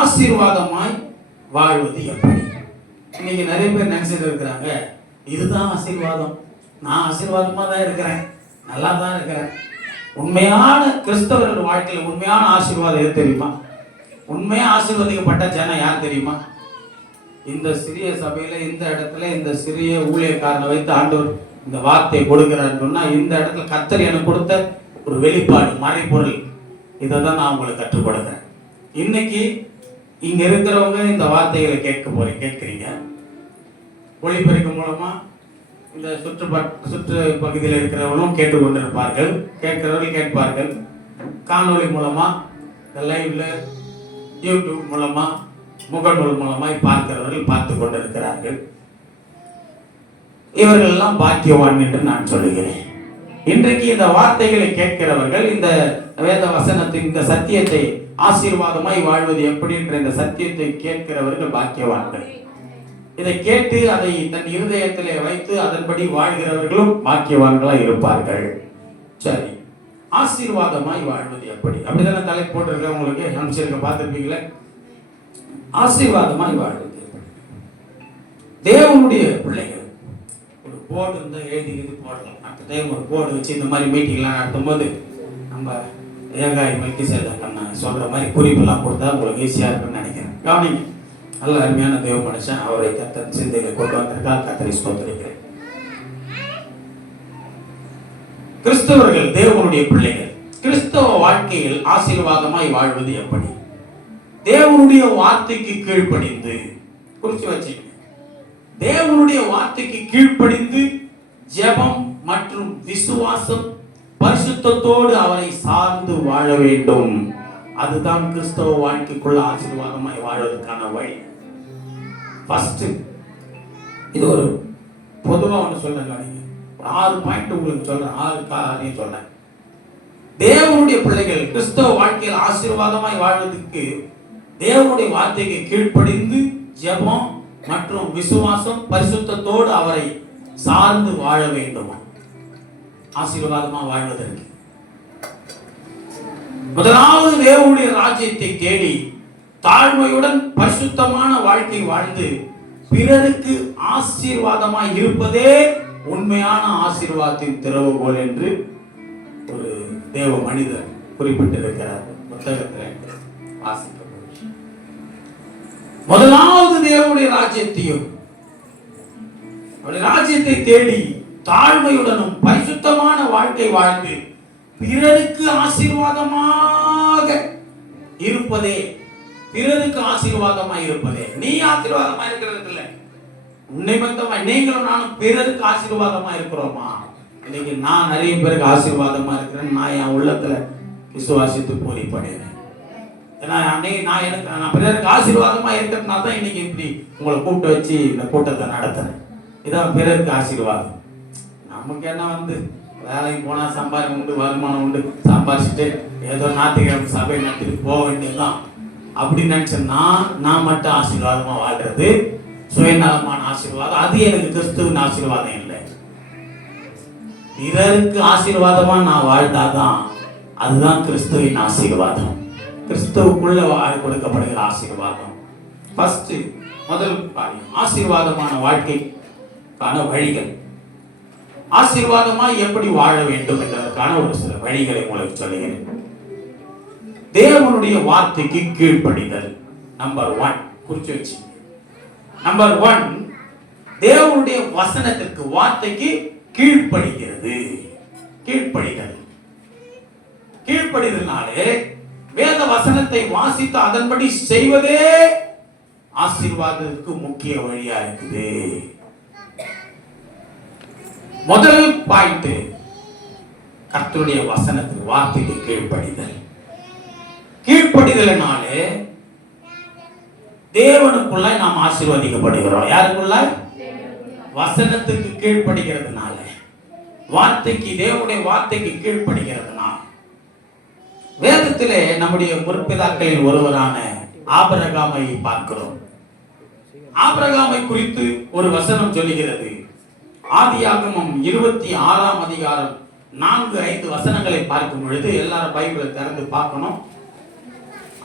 ஆசீர்வாதமாய் வாழ்வது எப்படி? இன்னைக்கு நிறைய பேர் நினைச்சிட்டு இருக்கிறாங்க, இதுதான் ஆசீர்வாதம், நான் ஆசீர்வாதமா தான் இருக்கிறேன், நல்லா தான் இருக்கிறேன். உண்மையான கிறிஸ்தவர்கள் வாழ்க்கையில் உண்மையான ஆசீர்வாதம் எது தெரியுமா? உண்மையா ஆசீர்வதிக்கப்பட்ட ஜனம் யார் தெரியுமா? இந்த சிறிய சபையில, இந்த இடத்துல, இந்த சிறிய ஊழியக்காரனை வைத்து ஆண்டவர் இந்த வார்த்தையை கொடுக்கிறான்னு சொன்னா, இந்த இடத்துல கர்த்தர் எனக்கு கொடுத்த ஒரு வெளிப்பாடு, மறைபொருள், இதை தான் நான் உங்களுக்கு கற்றுக் கொடுக்கிறேன். இன்னைக்கு இங்க இருக்கிறவங்க இந்த வார்த்தைகளை கேட்கிறீங்க. ஒளிபெருக்கு மூலமா இந்த சுற்று பகுதியில் இருக்கிறவங்களும் கேட்டுக்கொண்டிருப்பார்கள், கேட்கிறவர்கள் கேட்பார்கள். காணொளி மூலமா, இந்த லைவ்ல, யூடியூப் மூலமா, முகநூல் மூலமாய் பார்க்கிறவர்கள் பார்த்து கொண்டிருக்கிறார்கள். இவர்கள் எல்லாம் பாக்கியவான் என்று நான் சொல்லுகிறேன். இன்றைக்கு இந்த வார்த்தைகளை கேட்கிறவர்கள், இந்த வேத வசனத்தின் இந்த சத்தியத்தை, ஆசீர்வாதமாய் வாழ்வது எப்படி என்ற இந்த சத்தியத்தை கேட்கிறவர்கள் பாக்கியவான்கள். இதை கேட்டு அதை தன் இருதயத்திலே வைத்து அதன்படி வாழ்கிறவர்களும் பாக்கியவான்களாய் இருப்பார்கள். சரி, ஆசீர்வாதமாய் வாழ்வது எப்படி? அப்படிதானே தலை போட்டிருக்க, உங்களுக்கு அனுப்பிச்சிருக்க, பார்த்துருப்பீங்களே. ஆசீர்வாதமாய் வாழ்வது தேவனுடைய பிள்ளைகள் ஒரு போர்டு இருந்தால் எழுதி போடலாம். டைம் ஒரு போர்டு வச்சு இந்த மாதிரி மீட்டிங்லாம் நடத்தும் போது நம்ம ஏகாய் மைக்கு சேதக்கண்ணா சொல்ற மாதிரி குறிப்பெல்லாம் கொடுத்தா உங்களுக்கு ஈஸியாக இருக்குன்னு நினைக்கிறேன். கவனிங்க, நல்ல அருமையான தேவ மனுஷன், அவரை கர்த்தர் சிந்தையில கொண்டு வந்திருக்கார். கர்த்தரை ஸ்தோத்திரிக்கிறேன். கிறிஸ்தவர்கள், தேவனுடைய பிள்ளைகள், கிறிஸ்தவ வாழ்க்கையில் ஆசீர்வாதமாய் வாழ்வது எப்படி? தேவனுடைய வார்த்தைக்கு கீழ்ப்படிந்து, குறிச்சு வச்சுங்க, தேவனுடைய வார்த்தைக்கு கீழ்ப்படிந்து ஜெபம் மற்றும் விசுவாசம், பரிசுத்தத்தோடு அவரை சார்ந்து வாழ வேண்டும். அதுதான் கிறிஸ்தவ வாழ்க்கைக்குள்ள ஆசீர்வாதமாய் வாழ்வதற்கான வழி. ஃபர்ஸ்ட், இது ஒரு பொதுவாக ஒன்று சொல்றேன், 6 பாயிண்ட் உங்களுக்கு சொல்றேன், 6 காரியம் சொல்றேன். தேவனுடைய பிள்ளைகள் கிறிஸ்தவ வாழ்க்கையில் ஆசீர்வாதமாய் வாழ்வதற்கு தேவனுடைய வார்த்தைக்கு கீழ்ப்படிந்து ஜெபம் மற்றும் விசுவாசம், பரிசுத்தத்தோடு அவரை சார்ந்து வாழ வேண்டும். ஆசீர்வாதமா வாழ்வதற்கு முதலாவது தேவனுடைய ராஜ்யத்தை தேடி தாழ்மையுடன் பரிசுத்தமான வாழ்க்கை வாழ்ந்து பிறருக்கு ஆசீர்வாதமாய் இருப்பதே உண்மையான ஆசீர்வாதத்தின் திறவுகோல் என்று ஒரு தேவ மனிதர் குறிப்பிட்டிருக்கிறார். புத்தகத்தில் வாசிக்க முதலாவது தேவனுடைய ராஜ்யத்தையும் ராஜ்யத்தை தேடி தாழ்மையுடனும் பரிசுத்தமான வாழ்க்கை வாழ்ந்து பிறருக்கு ஆசீர்வாதமாக இருப்பதே, பிறருக்கு ஆசீர்வாதமாய் இருப்பதே. நீ ஆசீர்வாதமா இருக்கிறது இல்லை, உன்னை பந்தமா நீங்களும் நானும் பிறருக்கு ஆசீர்வாதமா இருக்கிறோமா? இன்னைக்கு நான் நிறைய பேருக்கு ஆசீர்வாதமா இருக்கிறேன். நான் என் உள்ளத்துல விசுவாசித்து பூரிப்படைகிறேன். நான் பிறருக்கு ஆசீர்வாதமா இருக்கிறதுனால தான் இன்னைக்கு இப்படி உங்களை கூப்பிட்டு வச்சு இந்த கூட்டத்தை நடத்துறேன். இதான் பிறருக்கு ஆசீர்வாதம். நமக்கு என்ன வேலைக்கு போனா சம்பாதிக்க உண்டு, வருமானம் உண்டு, சம்பாதிச்சுட்டு ஏதோ ஞாயிற்றுக்கிழமை சபை நடத்திட்டு போக வேண்டியதுதான் அப்படின்னு நினைச்சேன்னா நான் மட்டும் ஆசீர்வாதமா வாழ்றது சுயநலமான ஆசீர்வாதம். அது எனக்கு கிறிஸ்துவின் ஆசீர்வாதம் இல்லை. பிறருக்கு ஆசீர்வாதமா நான் வாழ்ந்தாதான் அதுதான் கிறிஸ்துவின் ஆசீர்வாதம், கிறிஸ்துவுக்குள்ள கொடுக்கப்படுகிற ஆசீர்வாதம். ஃபர்ஸ்ட், முதல் காரியம், ஆசீர்வாதமான வாழ்க்கைக்கான வழிகள். ஆசீர்வாதமாய் எப்படி வாழ வேண்டும் என்பதற்கான ஒரு சில வழிகளை உங்களுக்கு சொல்லுகிறேன். தேவனுடைய வார்த்தைக்கு கீழ்ப்படிதல். நம்பர் 1 குறிச்சு வச்சு. நம்பர் 1, தேவனுடைய வசனத்திற்கு, வார்த்தைக்கு கீழ்ப்படிகிறது. கீழ்ப்படிதல். கீழ்ப்படிதல்னாலே வேத வசனத்தை வாசித்து அதன்படி செய்வதே ஆசீர்வாதத்துக்கு முக்கிய வழியா இருக்குது. முதல் பாயிண்ட், கர்த்தருடைய வசனத்துக்கு, வார்த்தைக்கு கீழ்ப்படிதல். கீழ்ப்படிதல்னாலே தேவனுக்குள்ள நாம் ஆசீர்வதிக்கப்படுகிறோம். யாருக்குள்ள? வசனத்துக்கு கீழ்ப்படுகிறதுனால, வார்த்தைக்கு, தேவனுடைய வார்த்தைக்கு கீழ்ப்படுகிறதுனால. வேதத்திலே நம்முடைய முற்பிதாக்களில் ஒருவரான ஆபிரகாமை பார்க்கிறோம். ஆபிரகாமை குறித்து ஒரு வசனம் சொல்லுகிறது. ஆதியாகமம் 26ஆம் அதிகாரம் 4-5 வசனங்களை பார்க்கும் பொழுது, எல்லாரும் பைபிளை திறந்து பார்க்கணும்.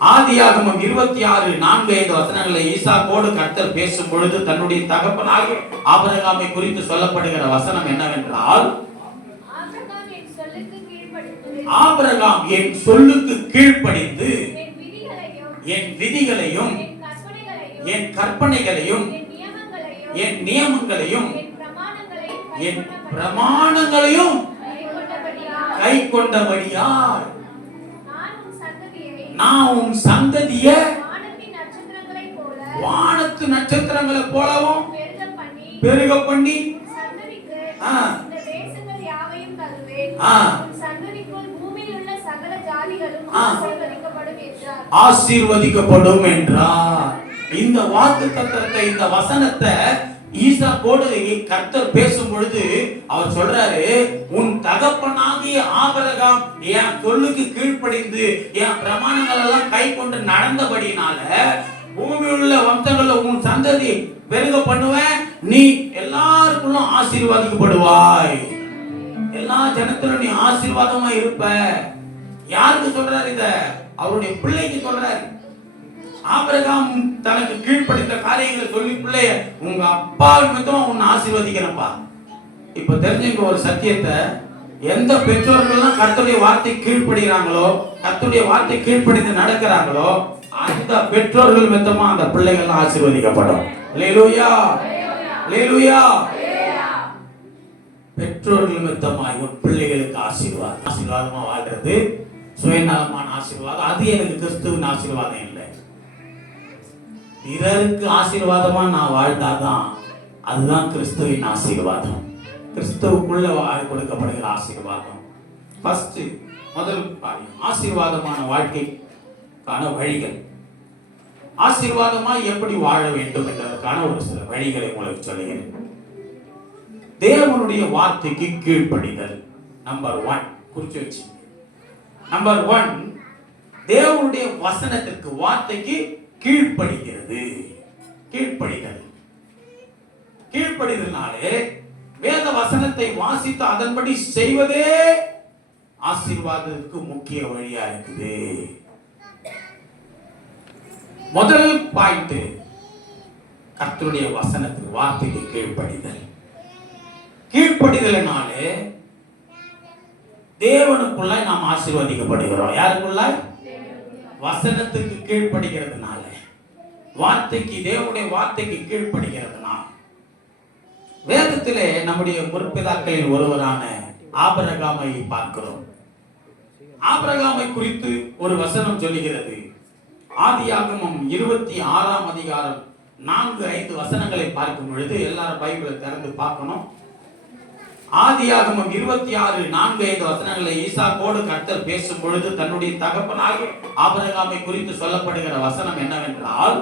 ஆதியாகமம் 26:4-5 வசனங்களை ஈசாக்கோடு கர்த்தர் பேசும் பொழுது தன்னுடைய தகப்பனாகிய ஆபிரகாமை குறித்து சொல்லப்படுகிற வசனம் என்னவென்றால், ஆபிரகாம் என் சொல்லுக்கு கீழ்ப்படிந்து என் விதிகளையும் என் கற்பனைகளையும் என் நியமங்களையும் என் பிரமாணங்களையும் கை கொண்டபடியால் நான் உன் சந்ததியை வானத்து நட்சத்திரங்களை போலவும் பெருக பண்ணி ஆசீர்வதிக்கப்படும் என்றார். இந்த வாக்கு தத்தத்தை, இந்த வசனத்தை ஈசாக்கோடு கர்த்தர் பேசும் பொழுது அவர் சொல்றாரு, உன் தகப்பனாகிய ஆபிரகாம் என் சொல்லுக்கு கீழ்ப்படிந்து என் பிரமாணங்கள் எல்லாம் கை கொண்டு நடந்தபடினால பூமியில் உள்ள வம்சங்கள்ல உன் சந்ததி பெருக பண்ணுவேன், நீ எல்லாருக்குள்ளும் ஆசீர்வாதிக்கப்படுவாய், எல்லா ஜனத்திலும் நீ ஆசீர்வாதமா இருப்ப. யாருக்கு சொல்றாரு இத? அவருடைய பிள்ளைக்கு சொல்றாரு. ஆபிரகாம் தனக்கு கீழ்ப்படித்த காரியங்களை சொல்லி, பிள்ளைய உங்க அப்பா நிமித்தமா உன்னை ஆசீர்வதிக்கிறப்பா. இப்ப தெரிஞ்சுங்க ஒரு சத்தியத்தை, எந்த பெற்றோர்கள்லாம் கர்த்தருடைய வார்த்தை கீழ்ப்படுகிறாங்களோ, கர்த்தருடைய வார்த்தை கீழ்ப்படிந்து நடக்கிறாங்களோ, அந்த பெற்றோர்கள் நிமித்தமா அந்த பிள்ளைகள் ஆசீர்வதிக்கப்படும். அல்லேலூயா, அல்லேலூயா. பெற்றோர்கள் நிமித்தமாய் உன் பிள்ளைகளுக்கு ஆசீர்வாதம். ஆசீர்வாதமா வாழ்றது சுயநலமான ஆசீர்வாதம், அது எனக்கு கிறிஸ்துவின் ஆசீர்வாதம் இல்லை. பிறருக்கு ஆசீர்வாதமா நான் வாழ்ந்தாதான் அதுதான் கிறிஸ்துவின் ஆசீர்வாதம், கிறிஸ்துவுக்குள்ள கொடுக்கப்படுகிற ஆசீர்வாதம். ஃபர்ஸ்ட் முதல் ஆசீர்வாதமான வாழ்க்கைக்கான வழிகள். ஆசீர்வாதமா எப்படி வாழ வேண்டும் என்பதற்கான ஒரு சில வழிகளை உங்களுக்கு சொல்லுகிறேன். தேவனுடைய வார்த்தைக்கு கீழ்ப்படிதல் நம்பர் 1. குறிச்சு வச்சு. நம்பர் 1, தேவனுடைய வசனத்திற்கு, வார்த்தைக்கு கீழ்ப்படிகிறது. கீழ்ப்படிதல். கீழ்ப்படிதல்னாலே வேத வசனத்தை வாசித்து அதன்படி செய்வதே ஆசீர்வாதத்துக்கு முக்கிய வழியா இருக்குது. முதல் பாயிண்ட், கர்த்தருடைய வசனத்துக்கு, வார்த்தைக்கு கீழ்ப்படிதல். கீழ்ப்படிதல்னாலே தேவனுக்குள்ளாய் நாம் ஆசீர்வதிக்கப்படுகிறோம். யாருக்குள்ளாய்? வசனத்துக்கு கீழ்ப்படுகிறதுனால, வார்த்தைக்கு, தேவனுடைய வார்த்தைக்கு கீழ்ப்படுகிறதுனால. வேதத்திலே நம்முடைய முற்பிதாக்களில் ஒருவரான ஆபிரகாமை பார்க்கிறோம். ஆபிரகாமை குறித்து ஒரு வசனம் சொல்லுகிறது. ஆதியாகமம் 26ஆம் அதிகாரம் 4-5 வசனங்களை பார்க்கும் பொழுது, எல்லாரும் பைபிளை திறந்து பார்க்கணும். ஆதியாகமம் 26:4-5 வசனங்களை ஈசாக்கோடு கர்த்தர் பேசும் பொழுது தன்னுடைய தகப்பனாகிய ஆபிரகாமை குறித்து சொல்லப்படுகிற வசனம் என்னவென்றால்,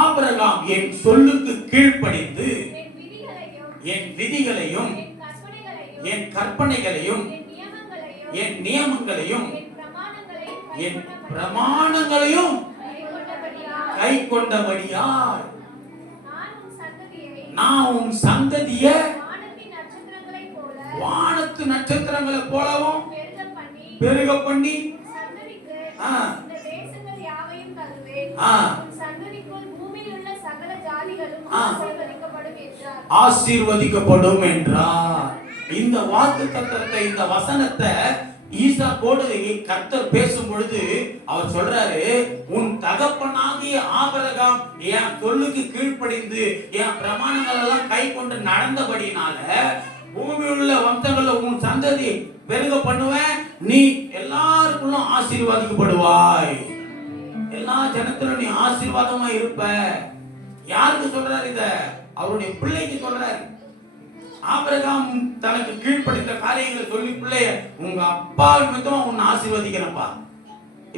ஆபிரகாம் என் சொல்லுக்கு கீழ்ப்படிந்து என் விதிகளையும் என் கற்பனைகளையும் என் நியமங்களையும் என் பிரமாணங்களையும் கை கொண்டபடியால் நான் உன் சந்ததியை வானத்து நட்சத்திரங்களை போலவும் பெருக பண்ணி ஆசீர்வதிக்கப்படும் என்றார். இந்த வாக்கு தத்தத்தை, இந்த வசனத்தை ஈசாக்கோடு கர்த்தர் பேசும் பொழுது அவர் சொல்றாரு, உன் தகப்பனாகிய ஆபிரகாம் என் சொல்லுக்கு கீழ்ப்படிந்து என் பிரமாணங்கள் எல்லாம் கை கொண்டு நடந்தபடினால பூமியில் உள்ள வம்சங்கள்ல உன் சந்ததி பெருக பண்ணுவேன், நீ எல்லாருக்குள்ளும் ஆசீர்வாதிக்கப்படுவாய், எல்லா ஜனத்திலும் நீ ஆசீர்வாதமா இருப்ப. யாருக்கு சொல்றாரு இத? அவருடைய பிள்ளைக்கு சொல்றாரு. ஆபிரகாம் தனக்கு கீழ்ப்படித்த காரியங்களை சொல்லி, பிள்ளைய உங்க அப்பா நிமித்தமா உன்னை ஆசீர்வதிக்கிறப்பா.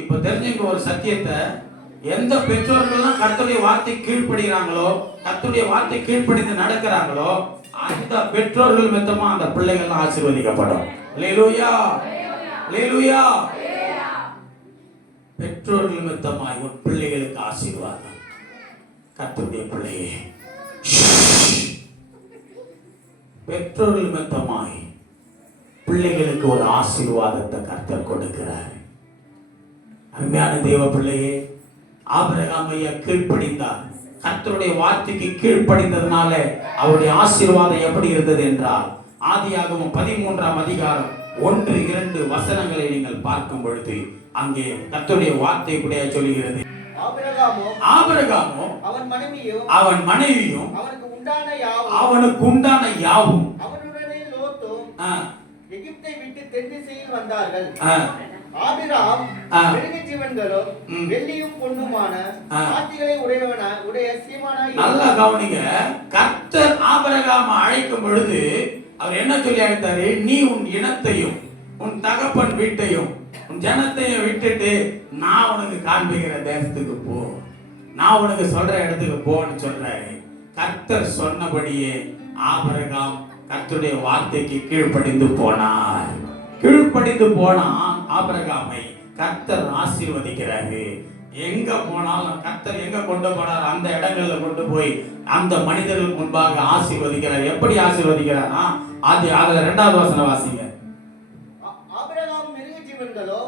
இப்ப தெரிஞ்சுங்க ஒரு சத்தியத்தை, எந்த பெற்றோர்கள்லாம் கர்த்தருடைய வார்த்தை கீழ்ப்படுகிறாங்களோ, கர்த்தருடைய வார்த்தை கீழ்ப்படிந்து நடக்கிறாங்களோ, அந்த பெற்றோர்கள் நிமித்தமா அந்த பிள்ளைகள் ஆசீர்வதிக்கப்படும். அல்லேலூயா, அல்லேலூயா. பெற்றோர்கள் நிமித்தமாய் உன் பிள்ளைகளுக்கு ஆசீர்வாதம். கர்த்தருடைய பிள்ளையே, பெற்றோர்கள் நிமித்தமாய் பிள்ளைகளுக்கு ஒரு ஆசீர்வாதத்தை கர்த்தர் கொடுக்கிறார். அருமையான தேவ பிள்ளையே, ஆபிரகாம் ஐயா கீழ்ப்படிந்தார். கர்த்தருடைய வார்த்தைக்கு கீழ்ப்படிந்ததுனால அவருடைய ஆசீர்வாதம் எப்படி இருந்தது என்றால், ஆதியாகமம் 13ஆம் அதிகாரம் 1-2 வசனங்களை நீங்கள் பார்க்கும் பொழுது அங்கே கர்த்தருடைய வார்த்தை இப்படியே சொல்லுகிறது. ஆபிரகாமும் அவன் மனைவியும் அவனுக்கு உண்டான யாவும் அவனுடனே லோத்தும் எகிப்தை விட்டு தென் திசையில் வந்தார்கள். ஆபிரகாம் மிருக ஜீவன்களும் வெள்ளியும் பொன்னுமான ஆஸ்திகளை உடைய சீமானாய். நல்லா கவனிங்க. கர்த்தர் ஆபிரகாம் அழைக்கும் பொழுது அவர் என்ன சொல்லி அழைத்தாரு? நீ உன் இனத்தையும் உன் தகப்பன் வீட்டையும் உன் ஜனத்தையும் விட்டுட்டு நான் உனக்கு காண்பிக்கிற தேசத்துக்கு போ, நான் உனக்கு சொல்ற இடத்துக்கு போன்னு சொல்றாரு. கர்த்தர் சொன்னபடியே ஆபிரகாம் கர்த்தருடைய வார்த்தைக்கு கீழ்ப்படிந்து போனார். கீழ்ப்படிந்து போனா ஆபிரகாமை கர்த்தர் ஆசீர்வதிக்கிறாரு. எங்க போனாலும் கர்த்தர் எங்க கொண்டு போனார் அந்த இடங்கள்ல கொண்டு போய் அந்த மனிதர்கள் முன்பாக ஆசீர்வதிக்கிறார். எப்படி ஆசீர்வதிக்கிறாரா? அதுல 2வது வசனம் வாசிங்க. ஆபிரகாம் மிருக ஜீவன்களோ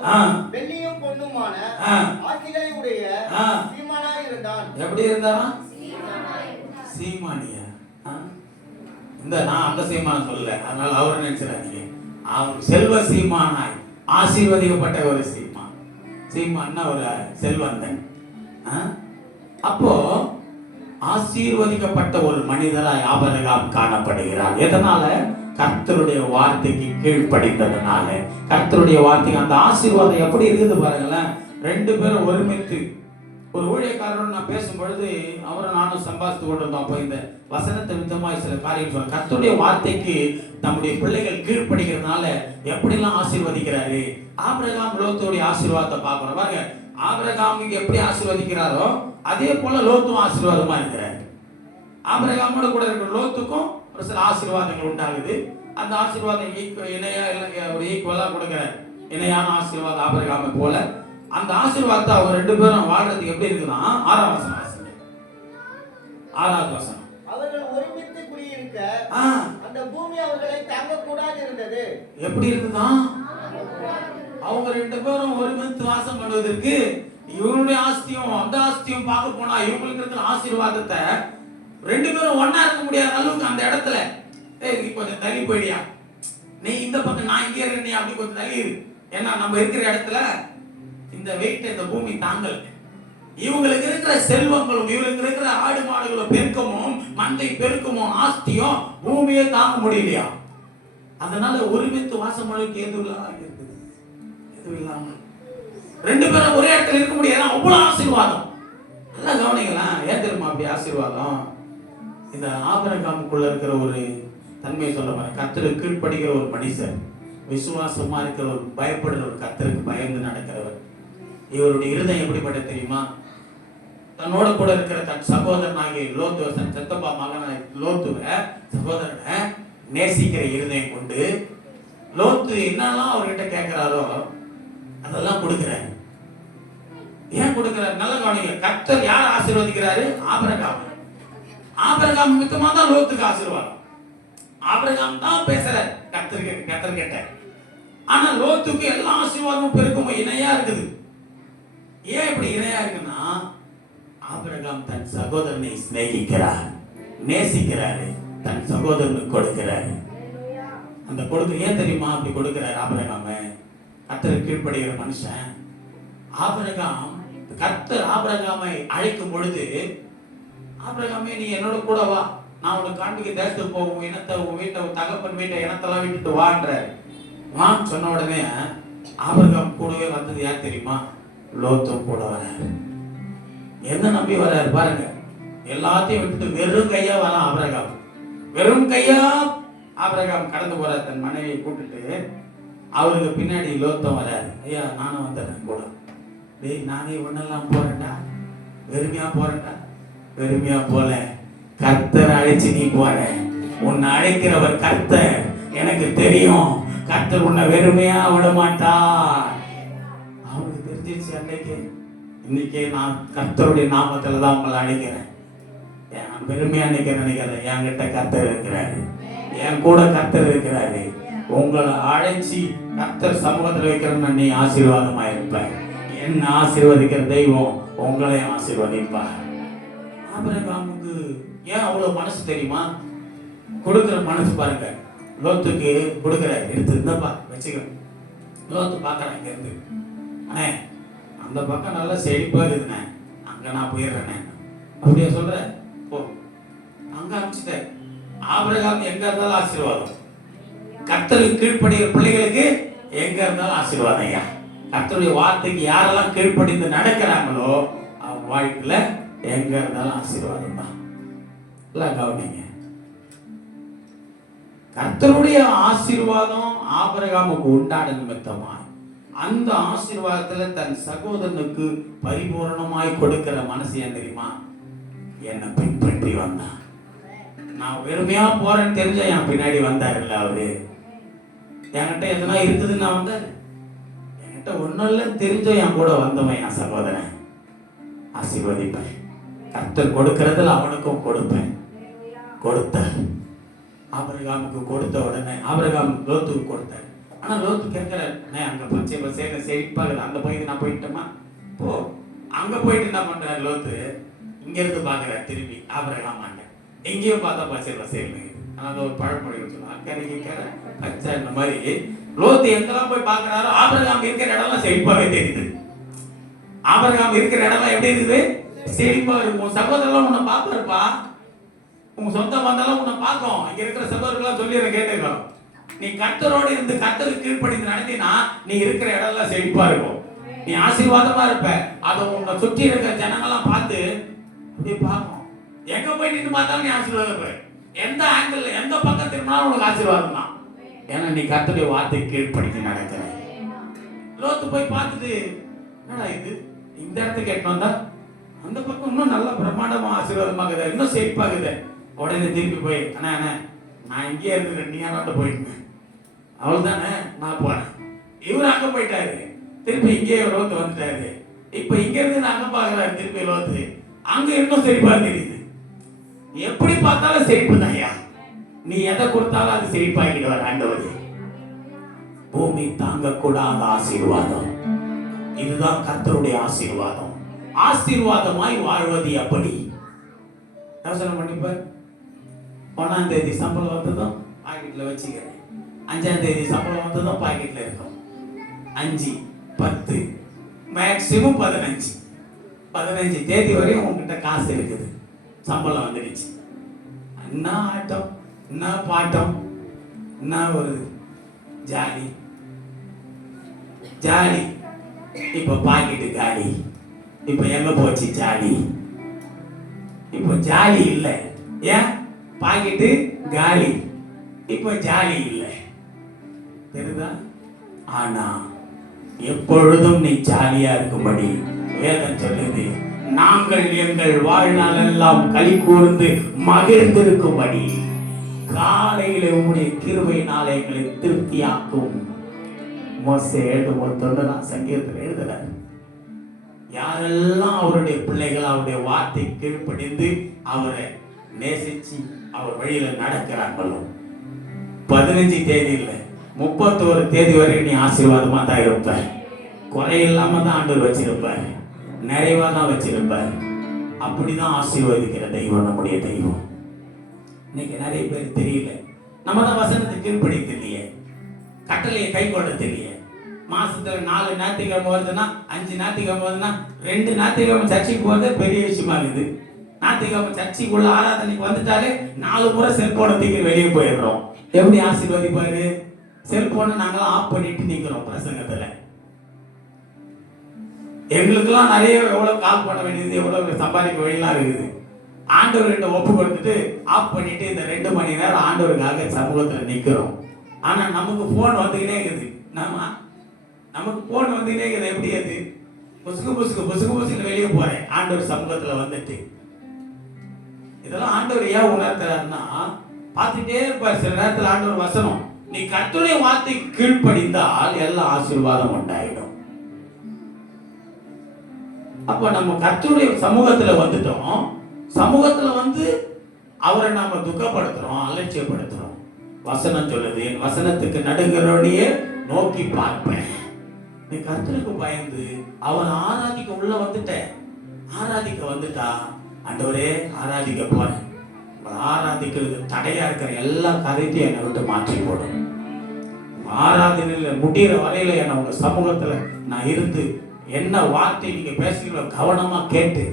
வெள்ளியும் பொன்னுமான ஆஸ்திகளை உடைய சீமானாய் இருந்தான். எப்படி இருந்தாரா? சீமானியா? இந்த நான் அந்த சீமான் சொல்லல, அதனால அவர் நினைச்சிடாதீங்க. அவன் செல்வ சீமானாய் ஆசீர்வதிக்கப்பட்ட ஒரு சீமான். சீமான்னா ஒரு செல்வந்தன். அப்போ ஆசீர்வதிக்கப்பட்ட ஒரு மனிதராய் ஆபிரகாம் காணப்படுகிறார். எதனால? கர்த்தருடைய வார்த்தைக்கு கீழ்ப்படிந்ததுனால. கர்த்தருடைய வார்த்தைக்கு அந்த ஆசீர்வாதம் எப்படி இருக்குது பாருங்களேன். 2 பேரும் ஒருமித்து ஒரு ஊழியக்காரரோடு நான் பேசும் பொழுது அவரும் நானும் சம்பாதித்து கொண்டிருந்தோம். அப்போ இந்த வசனத்தை விதமாக சில காரியம் சொல்ல, கர்த்தருடைய வார்த்தைக்கு நம்முடைய பிள்ளைகள் கீழ்ப்படுகிறதுனால எப்படிலாம் ஆசீர்வதிக்கிறாரு. ஆபிரகாம் லோத்துடைய ஆசீர்வாதத்தை பார்க்கணும் பாருங்க. ஆபிரகாமுக்கு எப்படி ஆசீர்வதிக்கிறாரோ அதே போல லோத்தும் ஆசீர்வாதமா இருக்கிறார். ஆபிரகாமோட கூட இருக்கிற லோத்துக்கும் ஒரு சில ஆசீர்வாதங்கள் உண்டாகுது. அந்த ஆசீர்வாதம் இணையா ஒரு ஈக்குவலா கொடுக்கிறார். இணையான ஆசீர்வாதம் ஆபிரகாமை போல. அந்த ஆசீர்வாதத்தை அவங்க 2 பேரும் வாழ்றதுக்கு எப்படி இருக்குன்னா 6ஆம் வசனம் வாசிங்க. 6வது வசனம். அவர்கள் ஒருமித்து குடியிருக்க அந்த பூமி அவர்களை தாங்க கூடாது இருந்தது. எப்படி இருக்குதா? அவங்க 2 பேரும் ஒருமித்து வாசம் பண்ணுவதற்கு இவங்களுடைய ஆஸ்தியும் அந்த ஆஸ்தியும் பார்க்க போனா இவங்களுக்கு இருக்கிற ஆசீர்வாதத்தை 2 பேரும் ஒண்ணா இருக்க முடியாத அளவுக்கு அந்த இடத்துல நீ கொஞ்சம் தள்ளி போயிடியா, நீ இந்த பக்கம் நான் இங்கே இருக்க, நீ அப்படி கொஞ்சம் தள்ளி இரு. ஏன்னா நம்ம இருக்கிற இடத்துல இந்த வெயிட் இந்த பூமி தாங்கல். இவங்களுக்கு இருக்கிற செல்வங்களும் இவங்களுக்கு இருக்கிற ஆடு மாடுகளும் பெருக்கமும் மந்தை பெருக்கமும் ஆஸ்தியும் பூமியே தாங்க முடியலையா. அதனால ஒருமித்து வாசம் பண்ணுறதுக்கு எதுவும் இல்லாம 2 பேரும் ஒரே இடத்துல இருக்க முடியாது. அவ்வளவு ஆசீர்வாதம். நல்லா கவனிங்களா. ஏன் தெரியுமா அப்படி ஆசீர்வாதம்? இந்த ஆபிரகாமுக்குள்ள இருக்கிற ஒரு தன்மையை சொல்ல மாதிரி கர்த்தருக்கு கீழ்ப்படுகிற ஒரு மனுஷன், விசுவாசமா இருக்கிற ஒரு பயப்படுற ஒரு கர்த்தருக்கு பயந்து நடக்கிறவர். இவருடைய இருதயம் எப்படிப்பட்ட தெரியுமா? தன்னோட கூட இருக்கிற தன் சகோதரனாகிய லோத்துவ சத்தப்பா மகனாய் லோத்துவ சகோதரனை நேசிக்கிற இருதயம் கொண்டு லோத்து என்னெல்லாம் அவர்கிட்ட கேட்கிறாரோ அதெல்லாம் கொடுக்கிறாரு. ஏன் கொடுக்கிறார்? நல்ல கவனிங்க. கர்த்தர் யார் ஆசீர்வதிக்கிறாரு? ஆபிரகாம். ஆபிரகாம் மித்தமா தான் லோத்துக்கு ஆசீர்வாதம். ஆபிரகாம் தான் பேசுறார் கர்த்தர் கேட்ட. ஆனா லோத்துக்கு எல்லா ஆசீர்வாதமும் பெருக்கும் இணையா இருக்குது. ஏன் இப்படி இணையா இருக்குன்னா ஆபிரகாம் தன் சகோதரனை சிநேகிக்கிறார், நேசிக்கிறாரு, தன் சகோதரனுக்கு கொடுக்கிறாரு. அந்த கொடுக்க ஏன் தெரியுமா அப்படி கொடுக்கிறார்? ஆபிரகாம கர்த்தருக்கு கீழ்ப்படுகிற மனுஷன். ஆபிரகாம் கர்த்தர் ஆபிரகாமை அழைக்கும் பொழுது, ஆபிரகாமே நீ என்னோட கூட வா, நான் உனக்கு காண்பிக்க தேசத்துக்கு போகும், இனத்தை வீட்டை தகப்பன் வீட்டை இனத்தெல்லாம் விட்டுட்டு வான்ற வான்னு சொன்ன உடனே ஆபிரகாம் கூடவே வந்தது யார் தெரியுமா? லோத்தும் கூட வராரு. என்ன நம்பி வராரு பாருங்க. எல்லாத்தையும் விட்டுட்டு வெறும் கையா வர ஆபிரகாம். வெறும் கையா ஆபிரகாம் கடந்து போற தன் மனைவியை கூப்பிட்டு அவருக்கு பின்னாடி லோத்தம் வராரு. ஐயா நானும் வந்துடுறேன் கூட. டேய் நானே ஒன்னெல்லாம் போறேன்டா, வெறுமையா போறேன்டா. வெறுமையா போல, கர்த்தர் அழைச்சு நீ போற. உன்னை அழைக்கிறவர் கர்த்தர். எனக்கு தெரியும் கர்த்தர் உன்னை வெறுமையா விட மாட்டார். அவனுக்கு தெரிஞ்சிருச்சு அன்னைக்கு. இன்னைக்கு நான் கர்த்தருடைய நாமத்துல தான் உங்களை அழைக்கிறேன். நான் பெருமையா நினைக்கிறேன். என்கிட்ட கர்த்தர் இருக்கிறாரு, என் கூட கர்த்தர் இருக்கிறாரு. உங்களை அழைச்சி கர்த்தர் சமூகத்தில் வைக்கிறோம்னா நீ ஆசீர்வாதமா இருப்ப. என்ன ஆசீர்வதிக்கிற தெய்வம் உங்களையும் ஆசீர்வதிப்பார். ஆபிரகாமுக்கு ஏன் அவ்வளவு மனசு தெரியுமா? கொடுக்கிற மனசு பாருங்க. லோத்துக்கு கொடுக்குறாரு, எடுத்து இருந்தப்பா வச்சுக்க. லோத்து பார்க்கறேன் இங்க இருந்து, அண்ணே அந்த பக்கம் நல்லா செழிப்பா இருக்குதுண்ணே, அங்க நான் போயிடுறேண்ணே. அப்படியே சொல்ற போ, அங்க அனுப்பிச்சிட்டேன். ஆபிரகாம் எங்க இருந்தாலும் ஆசீர்வாதம். கர்த்தருக்கு கீழ்ப்படிகிற பிள்ளைகளுக்கு எங்க இருந்தாலும் ஆசீர்வாதம். ஐயா, கர்த்தருடைய வார்த்தைக்கு யாரெல்லாம் கீழ்ப்படிந்து நடக்கிறாங்களோ அவங்க வாழ்க்கையில எங்க இருந்தாலும் ஆசீர்வாதம் தான். எல்லாம் கவனிங்க. கர்த்தருடைய ஆசீர்வாதம் ஆபிரகாமுக்கு உண்டான நிமித்தமா அந்த ஆசீர்வாதத்துல தன் சகோதரனுக்கு பரிபூரணமாய் கொடுக்கிற மனசு ஏன் தெரியுமா? என்னை பின்பற்றி வந்தான். நான் வெறுமையா போறேன்னு தெரிஞ்ச என் பின்னாடி வந்தாருல்ல அவரு. என்கிட்ட எதனா இருக்குதுன்னு நான் வந்தாரு. என்கிட்ட ஒன்னும் இல்லைன்னு தெரிஞ்ச என் கூட வந்தவன் என் சகோதரன். ஆசீர்வதிப்பேன். கர்த்தர் கொடுக்கறதுல அவனுக்கும் கொடுப்பேன். கொடுத்த ஆபிரகாமுக்கு கொடுத்த உடனே ஆபிரகாம் லோத்துக்கு கொடுத்தார். ஆனா லோத்து கேட்கிறார், அங்க பச்சை பசேல செழிப்பாக அந்த பகுதி நான் போயிட்டோமா போ. அங்க போயிட்டு என்ன பண்றாரு லோத்து? இங்க இருந்து பாக்குறாரு திரும்பி ஆபிரகாம் ஆண்ட எங்கேயும் பார்த்தா பச்சை பசேல். ஆனா ஒரு பழமொழி சொல்லுவாங்க, அக்கறைக்கு கேட்க பச்சை. இந்த மாதிரி லோத்து எங்கெல்லாம் போய் பாக்குறாரோ ஆபிரகாம் இருக்கிற இடம்லாம் செழிப்பாவே தெரியுது. ஆபிரகாம் இருக்கிற இடம்லாம் எப்படி இருக்குது? செழிப்பா இருக்கும். உன் சகோதரெல்லாம் உன்னை பார்ப்பாருப்பா, உங்க சொந்த வந்தாலும் உன்னை பார்க்கும். இங்க இருக்கிற சகோதரர்கள்லாம் சொல்லி கேட்டுக்கோ, நீ கர்த்தரோடு இருந்து கர்த்தருக்கு கீழ்ப்படிந்து நடத்தினா நீ இருக்கிற இடம்லாம் செழிப்பா இருக்கும், நீ ஆசீர்வாதமா இருப்ப. அதை உன்னை சுற்றி இருக்கிற ஜனங்கள்லாம் பார்த்து அப்படியே பார்க்கும். எங்க போய் நின்று பார்த்தாலும் நீ ஆசீர்வாதம். எந்த ஆங்கிள் எந்த பக்கம் திரும்பினாலும் உனக்கு ஆசீர்வாதம் தான். ஏன்னா நீ கர்த்தருடைய வார்த்தைக்கு கீழ்ப்படிந்து நடக்கிற. லோத்து போய் பார்த்துட்டு என்னடா இது, இந்த இடத்துக்கு கேட்டு வந்தா அந்த பக்கம் இன்னும் நல்ல பிரம்மாண்டமா ஆசீர்வாதமாகுது, இன்னும் செழிப்பாகுது. உடனே திருப்பி போய், அண்ணா அண்ணா நான் இங்கே இருக்கிறேன், நீ அண்ணாட்ட போயிட்டு அவள் தானே நான் போனேன். இவரு அங்க போயிட்டாரு, திருப்பி இங்கே லோத்து வந்துட்டாரு. இப்ப இங்க இருந்து அங்க பாக்குறாரு திருப்பி லோத்து, அங்க இன்னும் செழிப்பா தெரியுது. எப்படி பார்த்தாலும் செழிப்பு தான்யா. நீ எதை கொடுத்தாலும் அது செழிப்பாகிடுவார் ஆண்டவர். பூமி தாங்க கூடாத ஆசீர்வாதம். இதுதான் கர்த்தருடைய ஆசீர்வாதம். ஆசீர்வாதமாய் வாழ்வது எப்படி? யோசனை பண்ணிப்பார். 1ஆம் தேதி சம்பளம் வந்ததும் பாக்கெட்ல வச்சுக்கிறேன், 5ஆம் தேதி சம்பளம் வந்ததும் பாக்கெட்ல இருக்கும். 5, 10, மேக்சிமம் 15 தேதி வரையும் உங்ககிட்ட காசு இருக்குது. சம்பளம் வந்துடுச்சு. என்ன ஆட்டம், என்ன பாட்டம், என்ன ஒரு ஜாலி ஜாலி. இப்ப பாக்கெட்டு காலி. இப்ப எங்க போச்சு ஜாலி? இப்ப ஜாலி இல்லை. ஏன்? பாக்கெட்டு காலி. இப்ப ஜாலி இல்லை. தெரியுதா? ஆனா எப்பொழுதும் நீ ஜாலியா இருக்கும்படி வேதம் சொல்லுது, நாங்கள் எங்கள் வாழ்நாள் எல்லாம் களி கூர்ந்து மகிழ்ந்திருக்கும்படி காலையில உங்களுடைய கிருபையினாலே எங்களை திருப்தியாக்கும். மோசே எழுதும் ஒரு தொண்டதான் சங்கீதத்தில் எழுதுறாரு, யாரெல்லாம் அவருடைய பிள்ளைகள் அவருடைய வார்த்தை கீழ்ப்படிந்து அவரை நேசிச்சு அவர் வழியில நடக்கிறாங்களோ 15 தேதி இல்லை 31 தேதி வரை நீ ஆசீர்வாதமா தான் இருப்ப. குறையில்லாம தான் ஆண்டவர் வச்சிருப்பார், நிறைவா தான் வச்சிருப்பார். அப்படிதான் ஆசீர்வதிக்கிற தெய்வம் நம்முடைய தெய்வம். இன்னைக்கு நிறைய பேர் தெரியல, நம்ம தான் வசனத்தை கீழ்ப்படிக்க இல்லையே, கட்டளையை கை கொள்ள தெரியல. மாசத்துல 4 ஞாயிற்றுக்கிழமை வருதுன்னா 5 ஞாயிற்றுக்கிழமை வருதுன்னா 2 ஞாயிற்றுக்கிழமை சர்ச்சைக்கு போறது பெரிய விஷயமா இருக்குது. ஞாயிற்றுக்கிழமை சர்ச்சைக்குள்ள ஆராதனைக்கு வந்துட்டாலே 4 முறை செல்போனை தூக்கி வெளியே போயிடுறோம். எப்படி ஆசீர்வதிப்பாரு? செல்போனை நாங்களாம் ஆஃப் பண்ணிட்டு நிக்கிறோம் பிரசங்கத்துல. எங்களுக்கெல்லாம் நிறைய எவ்வளவு கால் பண்ண வேண்டியது, எவ்வளவு சம்பாதிக்க வழியெல்லாம் இருக்குது. ஆண்டவர்கிட்ட ஒப்பு கொடுத்துட்டு ஆஃப் பண்ணிட்டு இந்த 2 மணி நேரம் ஆண்டவருக்காக சமூகத்துல நிக்கிறோம். ஆனா நமக்கு போன் வந்துக்கிட்டே இருக்குது. நமக்கு போன் வந்துக்கிட்டே இருக்குது. எப்படி அது? புசுக்கு வெளியே போறேன் ஆண்டவர் சமூகத்துல வந்துட்டு. இதெல்லாம் ஆண்டவர் ஏன் உணர்த்துறாருன்னா, பார்த்துட்டே இருப்பார். சில நேரத்தில் ஆண்டவர் வசனம், நீ கர்த்தருடைய வார்த்தை கீழ்ப்படிந்தால் எல்லா ஆசீர்வாதம் உண்டாயிடும். அப்ப நம்ம கர்த்தருடைய சமூகத்துல வந்துட்டோம். சமூகத்துல வந்து அவரை நாம துக்கப்படுத்துறோம், அலட்சியப்படுத்துறோம். வசனம் சொல்லுது, என் வசனத்துக்கு நடுங்கிறோடைய நோக்கி பார்ப்பேன். நீ கர்த்தருக்கு பயந்து அவர் ஆராதிக்க உள்ள வந்துட்ட, ஆராதிக்க வந்துட்டா, ஆண்டவரே ஆராதிக்க போறேன், ஆராதிக்கிறது தடையா இருக்கிற எல்லா காரியத்தையும் என்னை விட்டு மாற்றி போடும். ஆராதனையில முடிகிற வரையில என்ன உங்க சமூகத்துல நான் இருந்து என்ன வார்த்தை நீங்க பேசுறீங்களோ கவனமா கேட்டு,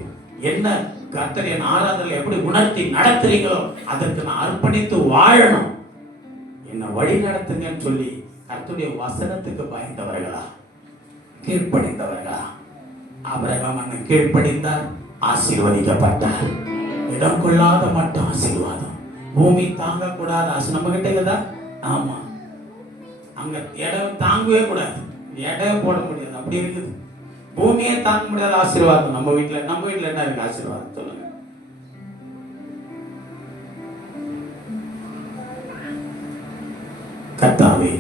என்ன கர்த்தர் என் ஆராதனை எப்படி உணர்த்தி நடத்துறீங்களோ அதற்கு நான் அர்ப்பணித்து வாழணும், என்ன வழி நடத்துங்கன்னு சொல்லி கர்த்தருடைய வசனத்துக்கு பயந்தவர்களா, கீழ்ப்படிந்தவர்களா? ஆபிரகாம் அண்ணன் கீழ்ப்படிந்தார், ஆசீர்வதிக்கப்பட்டார். இடம் கொள்ளாத மட்டும் ஆசீர்வாதம், பூமி தாங்கக்கூடாது. நம்ம கிட்ட இருக்குதா? ஆமா, அங்க இடம் தாங்கவே கூடாது, இடம் போட முடியாது, அப்படி இருக்குது. பூமியே தாங்க முடியாத ஆசீர்வாதம் நம்ம வீட்டுல என்ன இருக்கு ஆசீர்வாதம் சொல்லுங்க. கர்த்தாவே,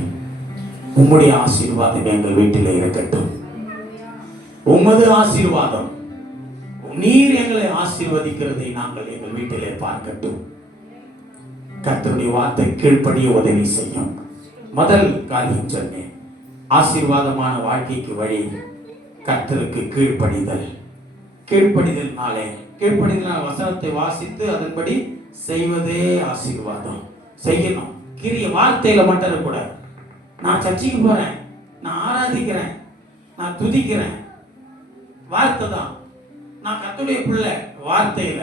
உம்முடைய ஆசீர்வாதம் எங்கள் வீட்டிலே இருக்கட்டும். உமது ஆசீர்வாதம், நீர் எங்களை ஆசீர்வதிக்கிறதை நாங்கள் எங்கள் வீட்டிலே பார்க்கட்டும். கர்த்தருடைய வார்த்தை கீழ்ப்படிய உதவி செய்யும். முதல் காரியம் சொன்னேன், ஆசீர்வாதமான வாழ்க்கைக்கு வழி கர்த்தருக்கு கீழ்ப்படிதல். கீழ்ப்படிதல்னாலே வசனத்தை வாசித்து அதன்படி செய்வதே ஆசீர்வாதம். செய்யணும், கிரிய வார்த்தையில மட்டும் இருக்கக்கூடாது. நான் சர்ச்சைக்கு போறேன், நான் ஆராதிக்கிறேன், நான் துதிக்கிறேன், வார்த்தை தான். நான் கர்த்தருடைய பிள்ளை, வார்த்தையில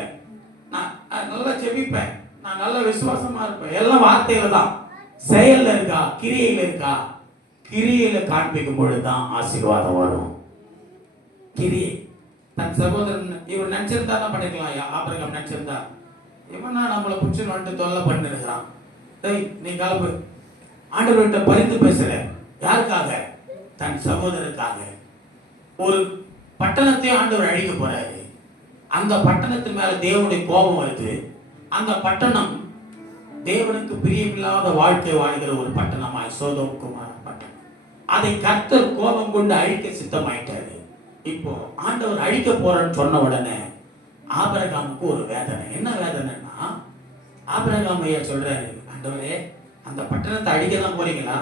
நான் நல்லா ஜெபிப்பேன், நான் நல்ல விசுவாசமா இருப்பேன், எல்லாம் வார்த்தையில தான். செயல்ல இருக்கா, கிரியையில இருக்கா? கிரியையில காண்பிக்கும் பொழுதுதான் ஆசீர்வாதம் வரும். கிரியை, தன் சகோதரன் இவன் நினைச்சிருந்தா தான் பண்ணிக்கலாம். ஆபிரகாம் நினைச்சிருந்தா, இவனா நம்மளை பிடிச்சு வந்துட்டு தொல்லை பண்ணிருக்கிறான், நீ கிளம்பு. ஆண்டவர்கிட்ட பரிந்து பேசுற, யாருக்காக? தன் சகோதரருக்காக. ஒரு பட்டணத்தையும் ஆண்டவர் அழிக்க போறாரு. அந்த பட்டணத்து மேல தேவனுடைய கோபம் வருது. அந்த பட்டணம் தேவனுக்கு பிரியமில்லாத வாழ்க்கை வாழ்கிற ஒரு பட்டணமாய் சோதோம் குமார பட்டணம். அதை கர்த்தர் கோபம் கொண்டு அழிக்க சித்தமாயிட்டாரு. இப்போ ஆண்டவர் அழிக்க போறன்னு சொன்ன உடனே ஆபிரகாமுக்கு ஒரு வேதனை. என்ன வேதனைன்னா, ஆபிரகாம் ஐயா சொல்றாரு, ஆண்டவரே அந்த பட்டணத்தை அழிக்க தான் போறீங்களா?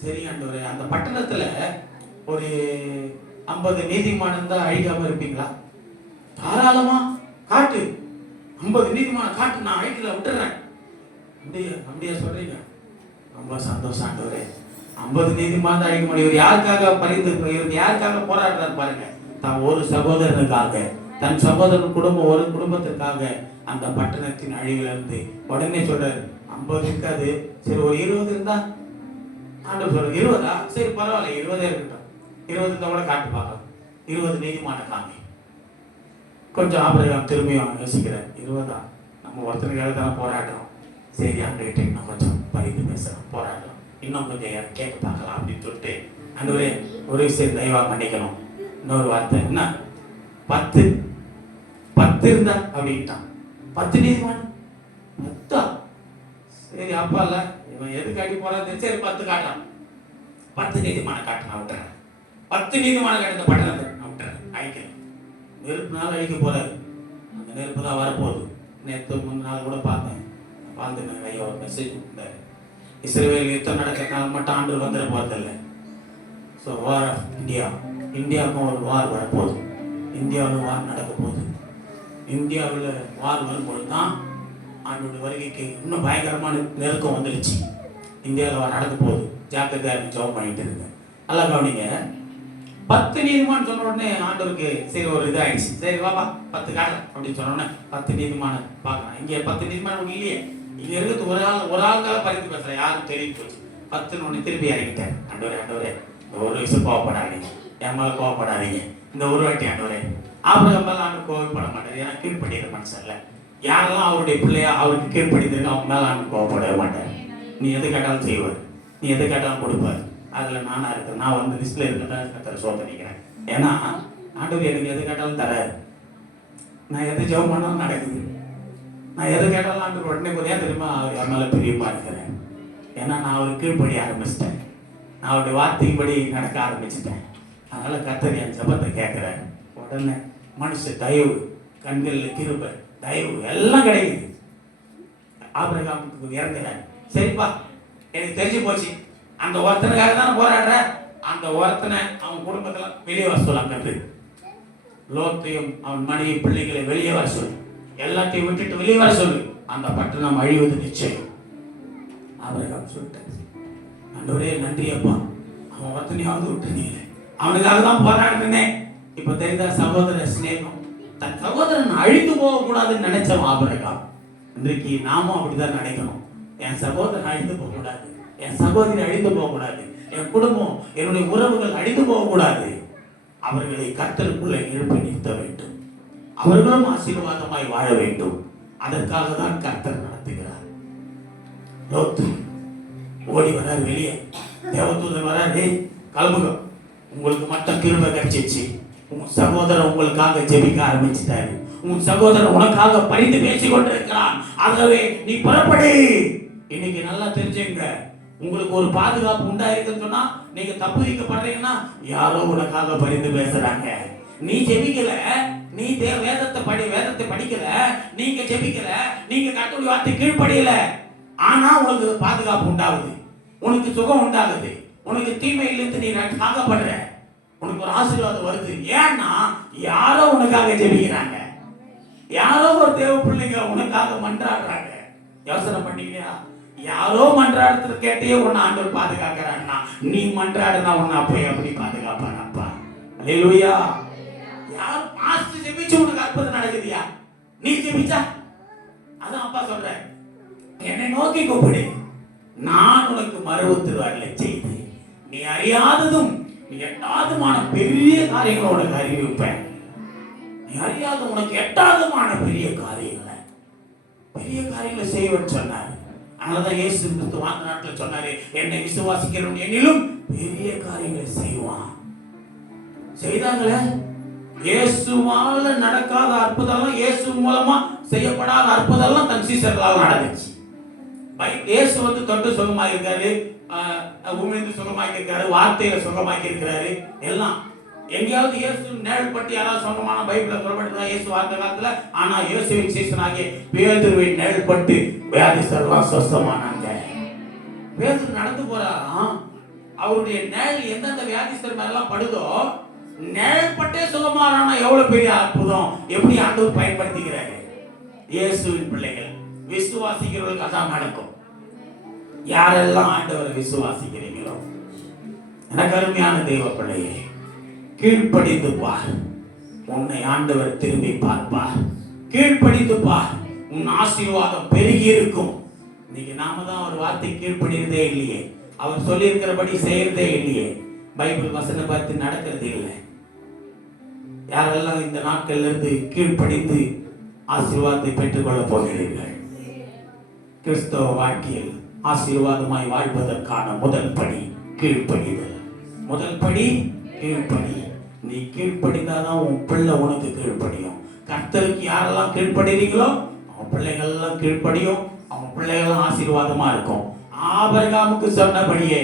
சரி ஆண்டவரே, அந்த பட்டணத்துல ஒரு 50 நீதிமானம் தான் அழிக்காம இருப்பீங்களா? தாராளமா காட்டு, 50 நீதிமானம் காட்டு, நான் அழிக்கல, விட்டுறேன். அப்படியா சொல்றீங்க? ரொம்ப சந்தோஷம் ஆண்டவரே. 50 நீதிமானம் தான் அழிக்க முடியும். இவர் யாருக்காக இவர் யாருக்காக போராடுறாரு பாருங்க. தான் ஒரு சகோதரனுக்காக, தன் சகோதரன் குடும்பம், ஒரு குடும்பத்திற்காக அந்த பட்டணத்தின் அழிவிலிருந்து உடனே சொல்றாரு, 50 இருக்காது, சரி ஒரு 20 இருந்தா. ஆண்டவர் சொல்ற 20ஆ? சரி பரவாயில்ல, 20 இருக்கட்டும், 20 இருந்தா கூட காட்டு பார்க்கலாம், 20 நீதிமான காமி. கொஞ்சம் ஆபிரகாம் திரும்பியும் யோசிக்கிறேன், 20ஆ? நம்ம ஒருத்தனுக்காக தானே போராடுறோம், சரி அங்கிட்ட இன்னும் கொஞ்சம் பரிந்து பேசுறோம், போராடுறோம், இன்னும் கொஞ்சம் கேட்டு பார்க்கலாம் அப்படின்னு சொல்லிட்டு, ஆண்டவரே ஒரு விஷயம் தயவா பண்ணிக்கணும். இன்னொரு வார்த்தை என்ன, 10 இருந்தா அப்படின்ட்டான். 10 நீதிமான், 10ஆ? சரி அப்பா இல்ல, இவன் எதுக்கு அடி போறாரு, சரி 10 காட்டான். 10 நீதிமான காட்டு, நான் விட்டுறேன். 10 நீதிமான காட்டு பட்டணத்தை நான் விட்டுறேன், அழிக்கிறேன். நெருப்புனால அழிக்க போறாரு, அந்த நெருப்பு தான் வரப்போகுது. நேற்று 3 நாள் கூட பார்த்தேன், வாழ்ந்து ஐயா ஒரு மெசேஜ் கொடுத்தாரு, இஸ்ரேல் யுத்தம் நடக்கிறதுனால மட்டும் ஆண்டு வந்துட போறதில்ல. ஸோ வார் ஆஃப் இந்தியாவுக்கும் ஒரு வார் வரப்போகுது, இந்தியாவில் வார் நடக்க போகுது. இந்தியாவில் வார் வரும்பொழுது தான் ஆண்டோட வருகைக்கு இன்னும் பயங்கரமான நெருக்கம் வந்துடுச்சு. இந்தியாவில் வார் நடக்க போகுது, ஜாக்கிரதையாக ஜெபம் பண்ணிட்டு இருக்கு. நல்லா கவனிங்க. 10 நீதிமான் சொன்ன உடனே ஆண்டவருக்கு சரி ஒரு இதாகிடுச்சு, சரி வாப்பா 10 காட்டு அப்படின்னு சொன்ன உடனே 10 நீதிமான பார்க்கலாம். இங்கே 10 நீதிமான இல்லையே, இங்க இருக்கிறது ஒரு ஆளுக்காக பரிந்து பேசுறேன், யாரும் தெரியும் போச்சு. 10 ஒன்று திருப்பி இறங்கிட்டேன். ஆண்டவரே ஒரு விஷயம் கோவப்படாதீங்க, என் மேலே கோவப்படாதீங்க, இந்த ஒரு வாட்டி ஆண்டவரே. ஆபிரகாம் மேலே ஆண்டு கோவப்பட மாட்டார், ஏன்னா கீழ்படுகிற மனுஷன் இல்லை. யாரெல்லாம் அவருடைய பிள்ளையா அவருக்கு கீழ்படுத்திருக்கு அவங்க மேலே ஆண்டு கோவப்படவே மாட்டார். நீ எது கேட்டாலும் செய்வார், நீ எது கேட்டாலும் கொடுப்பார். அதில் நானாக இருக்கேன், நான் வந்து லிஸ்ட்டில் இருக்கிறத சோதனைக்கிறேன். ஏன்னா ஆண்டவர் எனக்கு எது கேட்டாலும் தராரு. நான் எது ஜெபம் பண்ணாலும் நடக்குது. நான் எது கேட்டாலும் ஆண்டவர் உடனே ஏன் தெரியுமா, அவர் என் மேலே பிரியமாக இருக்கிறேன். ஏன்னா நான் அவருக்கு கீழ்படி ஆரம்பிச்சிட்டேன், நான் அவருடைய வார்த்தைப்படி நடக்க ஆரம்பிச்சிட்டேன். அதனால் கர்த்தர் என் ஜெபத்தை கேட்குறேன். உடனே மனுஷ தயவு, கண்களில் கிருபை, தயவு எல்லாம் கிடைக்குது. ஆபிரகாமுக்கு இறங்குறேன். சரிப்பா எனக்கு தெரிஞ்சு போச்சு, அந்த ஒருத்தனுக்காக தானே போராடுற, அந்த ஒருத்தனை அவன் குடும்பத்துல வெளியே வர சொல்லாங்கிறது. லோத்தையும் அவன் மனைவி பிள்ளைகளை வெளியே வர சொல்லு, எல்லாத்தையும் விட்டுட்டு வெளியே வர சொல்லு, அந்த பட்டணம் அழிவது நிச்சயம். ஆபிரகாம் சொல்லிட்டார், ஆண்டவரே நன்றி அப்பா, அவன் ஒருத்தனையாவது விட்டுனீங்க, அவனுக்காக தான் போராடினேன். இப்ப தெரிந்த சகோதர சிநேகம், தன் சகோதரன் அழிந்து போக கூடாதுன்னு நினைச்சவன் ஆபிரகாம். இன்றைக்கு நாமும் அப்படிதான் நினைக்கணும். என் சகோதரன் அழிந்து போக கூடாது, என் சகோதரி அழிந்து போக கூடாது, என் குடும்பம் என்னுடைய உறவுகள் அழிந்து போக கூடாது. அவர்களை கர்த்தருக்குள்ளே எழுப்பி நிறுத்த வேண்டும், அவர்களும் ஆசீர்வாதமாய் வாழ வேண்டும். அதற்காக தான் கர்த்தர் நடத்துகிறார். லோத்து ஓடி வரார் வெளியே, தேவதூதன் வராரு, கிளம்புங்க, உங்களுக்கு மட்டும் கிருபை கிடைச்சிச்சு, உங்க சகோதரன் உங்களுக்காக ஜெபிக்க ஆரம்பிச்சுட்டாரு, உங்க சகோதரன் உனக்காக பரிந்து பேசிக் கொண்டிருக்கிறான், ஆகவே நீ புறப்படு. இன்னைக்கு நல்லா தெரிஞ்சுங்க, உங்களுக்கு ஒரு பாதுகாப்பு உண்டாயிருக்குன்னு சொன்னா, நீங்க தப்பு வைக்கப்படுறீங்கன்னா யாரோ உனக்காக பரிந்து பேசுறாங்க. நீ ஜெபிக்கல, நீ வேதத்தை படிக்கல, நீங்க ஜெபிக்கல, நீங்க கர்த்தருடைய வார்த்தை கீழ்ப்படியல, ஆனா உனக்கு பாதுகாப்பு உண்டாகுது, உனக்கு சுகம் உண்டாகுது, உனக்கு தீமையிலிருந்து நீ காக்கப்படுற, உனக்கு ஒரு ஆசீர்வாதம் வருது. ஏன்னா யாரோ உனக்காக ஜெபிக்கிறாங்க, யாரோ ஒரு தேவ பிள்ளைங்க உனக்காக மன்றாடுறாங்க. யோசனை பண்ணிக்கியா? யாரோ மன்றாடுறது கேட்டே உன்னை ஆண்டவர் பாதுகாக்கிறான்னா, நீ மன்றாடுனா உன்னை அப்ப எப்படி பாதுகாப்பானப்பா? அல்லேலூயா. யார் பாஸ்ட் ஜெபிச்சு உனக்கு அற்புதம் நடக்குதியா? நீ ஜெபிச்சா? அதான் அப்பா சொல்றேன், என்னை நோக்கி கூப்பிடு, நான் உனக்கு மறுவுத்திருவார்களை செய்து நீ அறியாததும் நீ எட்டாததுமான பெரிய காரியங்களை உனக்கு அறிவிப்பேன். நீ அறியாத உனக்கு எட்டாததுமான பெரிய காரியங்களை செய்வேன்னு சொன்னார். அதனாலதான் இயேசு கிறிஸ்து வாழ்ந்த நாட்டில் சொன்னாரு, என்னை விசுவாசிக்கிறவன் என்னிலும் பெரிய காரியங்களை செய்வான். செய்தாங்களே. இயேசுவால நடக்காத அற்புதம், இயேசு மூலமா செய்யப்படாத அற்புதம் தன் சீசர்களால் நடந்துச்சு. இயேசு தொட்டு சுகமாகி இருக்காரு, உமிழ்ந்து சுகமாக்கி இருக்காரு, வார்த்தையில சுகமாக்கி இருக்கிறாரு. எல்லாம் எங்கேயாவது இயேசு நேரில் பட்டு யாராவது சொந்தமான பைபிள்ல சொல்லப்பட்டதா இயேசு வாழ்ந்த காலத்துல? ஆனா இயேசுவின் சீசனாகிய பேதுருவின் நேரில் பட்டு வியாதிஸ்தர்லாம் சொஸ்தமானாங்க. பேதுரு நடந்து போறாராம், அவருடைய நேரில் எந்தெந்த வியாதிஸ்தர் மேலாம் படுதோ நேரில் பட்டே சுகமாறானா. எவ்வளவு பெரிய அற்புதம்! எப்படி ஆண்டவர் பயன்படுத்திக்கிறாரு. இயேசுவின் பிள்ளைகள் விசுவாசிக்கிறவர்களுக்கு அதான் நடக்கும். யாரெல்லாம் ஆண்டவரை விசுவாசிக்கிறீங்களோ, எனக்கு அருமையான தெய்வ பிள்ளையே, கீழ்ப்படிந்து பார், உன்னை ஆண்டவர் திரும்பி பார்ப்பார். கீழ்ப்படிந்து பார், உன் ஆசீர்வாதம் பெருகி இருக்கும். இன்னைக்கு நாம தான் ஒரு வார்த்தை கீழ்ப்படிறதே இல்லையே, அவர் சொல்லி இருக்கிறபடி செய்யறதே இல்லையே, பைபிள் வசனம் பார்த்து நடக்கிறது இல்லை. யாரெல்லாம் இந்த நாட்கள்ல இருந்து கீழ்ப்படிந்து ஆசீர்வாதத்தை பெற்றுக்கொள்ள போகிறீர்கள்? கிறிஸ்தவ வாழ்க்கையில் ஆசீர்வாதமாய் வாழ்வதற்கான முதல் படி கீழ்ப்படிதல். முதல் படி கீழ்ப்படி. நீ கீழ்ப்படிந்தாதான் உன் பிள்ளை உனக்கு கீழ்ப்படியும். கர்த்தருக்கு யாரெல்லாம் கீழ்ப்படுறீங்களோ அவன் பிள்ளைகள் எல்லாம் கீழ்ப்படியும், அவன் பிள்ளைகள் ஆசீர்வாதமா இருக்கும். ஆபிரகாமுக்கு சொன்னபடியே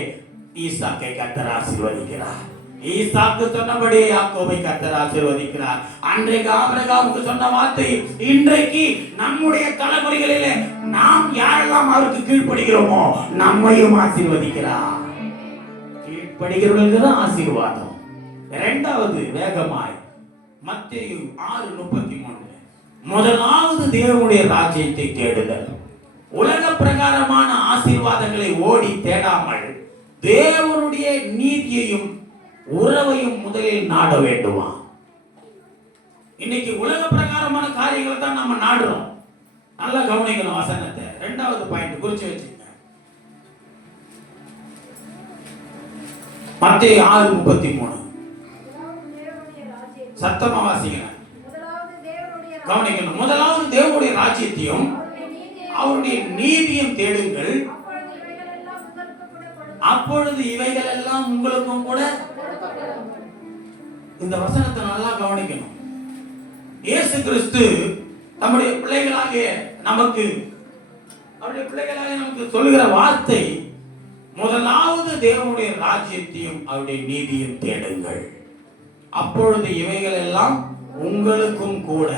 ஈசாக்கை கர்த்தர் ஆசீர்வதிக்கிறார். ஈசாக்கு சொன்னபடியே யாக்கோபை கர்த்தர் ஆசீர்வதிக்கிறார். அன்றைக்கு ஆபிரகாமுக்கு சொன்ன வார்த்தை இன்றைக்கு நம்முடைய தலைமுறைகளிலே நாம் யாரெல்லாம் அவருக்கு கீழ்ப்படுகிறோமோ நம்மையும் ஆசீர்வதிக்கிறார். கீழ்ப்படுகிறவர்களுக்கு தான் ஆசீர்வாதம். இரண்டாவது வேகமாய் மத்தேயு 6:33, முதலாவது தேவனுடைய ராஜ்யத்தை தேடுதல். உலக பிரகாரமான ஆசீர்வாதங்களை ஓடி தேடாமல் தேவனுடைய நீதியையும் உறவையும் முதலில் நாட வேண்டுமா? இன்னைக்கு உலக பிரகாரமான காரியங்களை தான் நம்ம நாடுறோம். நல்லா கவனிக்கணும் வசனத்தை. இரண்டாவது பாயிண்ட் குறிச்சு வச்சுங்க. மத்தேயு 6:33 சத்தமா வாசிக்கணும். கவனிக்கணும். முதலாவது தேவனுடைய ராஜ்யத்தையும் அவருடைய நீதியும் தேடுங்கள், அப்பொழுது இவைகள் எல்லாம் உங்களுக்கும் கூட. இந்த வசனத்தை நல்லா கவனிக்கணும். இயேசு கிறிஸ்து நம்முடைய பிள்ளைகளாகிய நமக்கு சொல்லுகிற வார்த்தை, முதலாவது தேவனுடைய ராஜ்யத்தையும் அவருடைய நீதியும் தேடுங்கள், அப்பொழுது இவைகள் எல்லாம் உங்களுக்கும் கூட.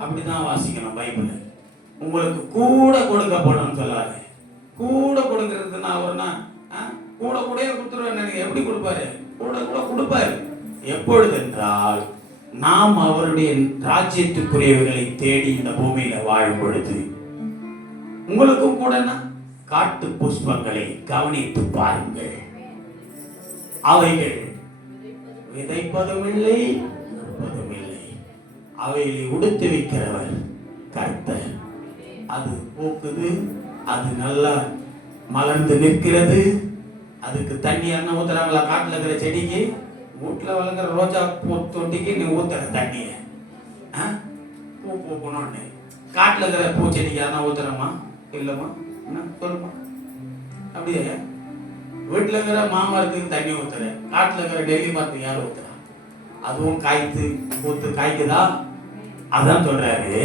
அப்படிதான் வாசிக்கணும் பைபிள். உங்களுக்கு கூட கொடுக்கப்படும் சொல்லாது. கூட கொடுக்கறதுன்னா அவர்னா கூட கூட கொடுத்துருவாரு. எப்படி கொடுப்பாரு? கூட கூட கொடுப்பாரு. எப்பொழுது என்றால் நாம் அவருடைய ராஜ்யத்துக்குரியவர்களை தேடி இந்த பூமியில வாழும் பொழுது. உங்களுக்கும் கூட காட்டு புஷ்பங்களை கவனித்து பாருங்கள். அவைகள் விதைப்பதும் இல்லை, உடுப்பதும் இல்லை. அவைகளை உடுத்து வைக்கிறவர் கர்த்தர். அது பூக்குது, அது நல்லா மலர்ந்து நிற்கிறது. அதுக்கு தண்ணி என்ன ஊத்துறாங்களா? காட்டுல இருக்கிற செடிக்கு, வீட்டுல வளர்க்குற ரோஜா பூ தொட்டிக்கு நீ ஊத்துற தண்ணிய பூ பூக்கணும்னு காட்டுல இருக்கிற பூச்செடிக்கு யாரா ஊத்துறமா? இல்லம்மா, என்ன சொல்லுமா? அப்படியே வீட்டுல இருக்கிற மாமரத்துக்கு தண்ணி ஊத்துற, காட்டுல இருக்கிற டெல்லி மரத்துக்கு யாரும் ஊத்துறா? அதுவும் காய்த்து பூத்து காய்க்குதா? அதான் சொல்றாரு,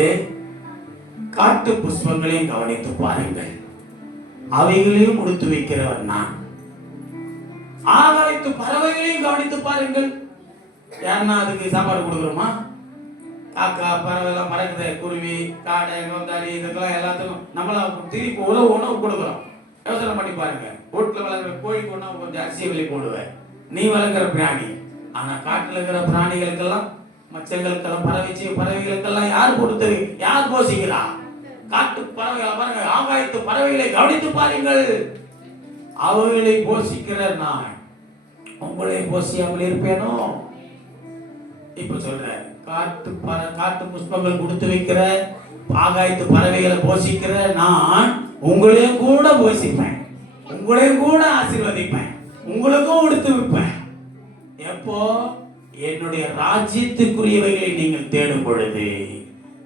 காட்டு புஷ்பங்களையும் கவனித்து பாருங்கள், அவைகளையும் கொடுத்து வைக்கிறவன் நான். ஆகாயத்து பறவைகளையும் கவனித்து பாருங்கள். யாருன்னா அதுக்கு சாப்பாடு கொடுக்குறோமா? காக்கா பறவை எல்லாம் பறக்குது, குருவி காடை கோந்தாரி இதுக்கெல்லாம் எல்லாத்துக்கும் நம்மள திருப்பி உணவு கொடுக்குறோம். யோசனை பண்ணி பாருங்க. வீட்டுல வளர்க்குற கோழிக்கு ஒண்ணா கொஞ்சம் அரிசி வெளியே போடுவேன், நீ வளர்க்குற பிராணி. ஆனா காட்டுல இருக்கிற பிராணிகளுக்கெல்லாம், மச்சங்களுக்கெல்லாம், பறவைகளுக்கெல்லாம் யார் கொடுத்தது? யார் போஷிக்கிறா? காட்டு பறவைகளை பாருங்க, ஆகாயத்து பறவைகளை கவனித்து பாருங்கள், அவைகளை போஷிக்கிற நான் உங்களை போஷியாமல் இருப்பேனோ? இப்ப சொல்ற காட்டு புஷ்பங்கள் கொடுத்து வைக்கிற, ஆகாயத்து பறவைகளை போஷிக்கிற நான் உங்களையும் கூட போஷிப்பேன், உங்களையும் கூட ஆசீர்வதிப்பேன், உங்களுக்கும் கொடுத்து வைப்பேன். எப்போ? என்னுடைய ராஜ்யத்துக்குரியவைகளை நீங்கள் தேடும் பொழுது.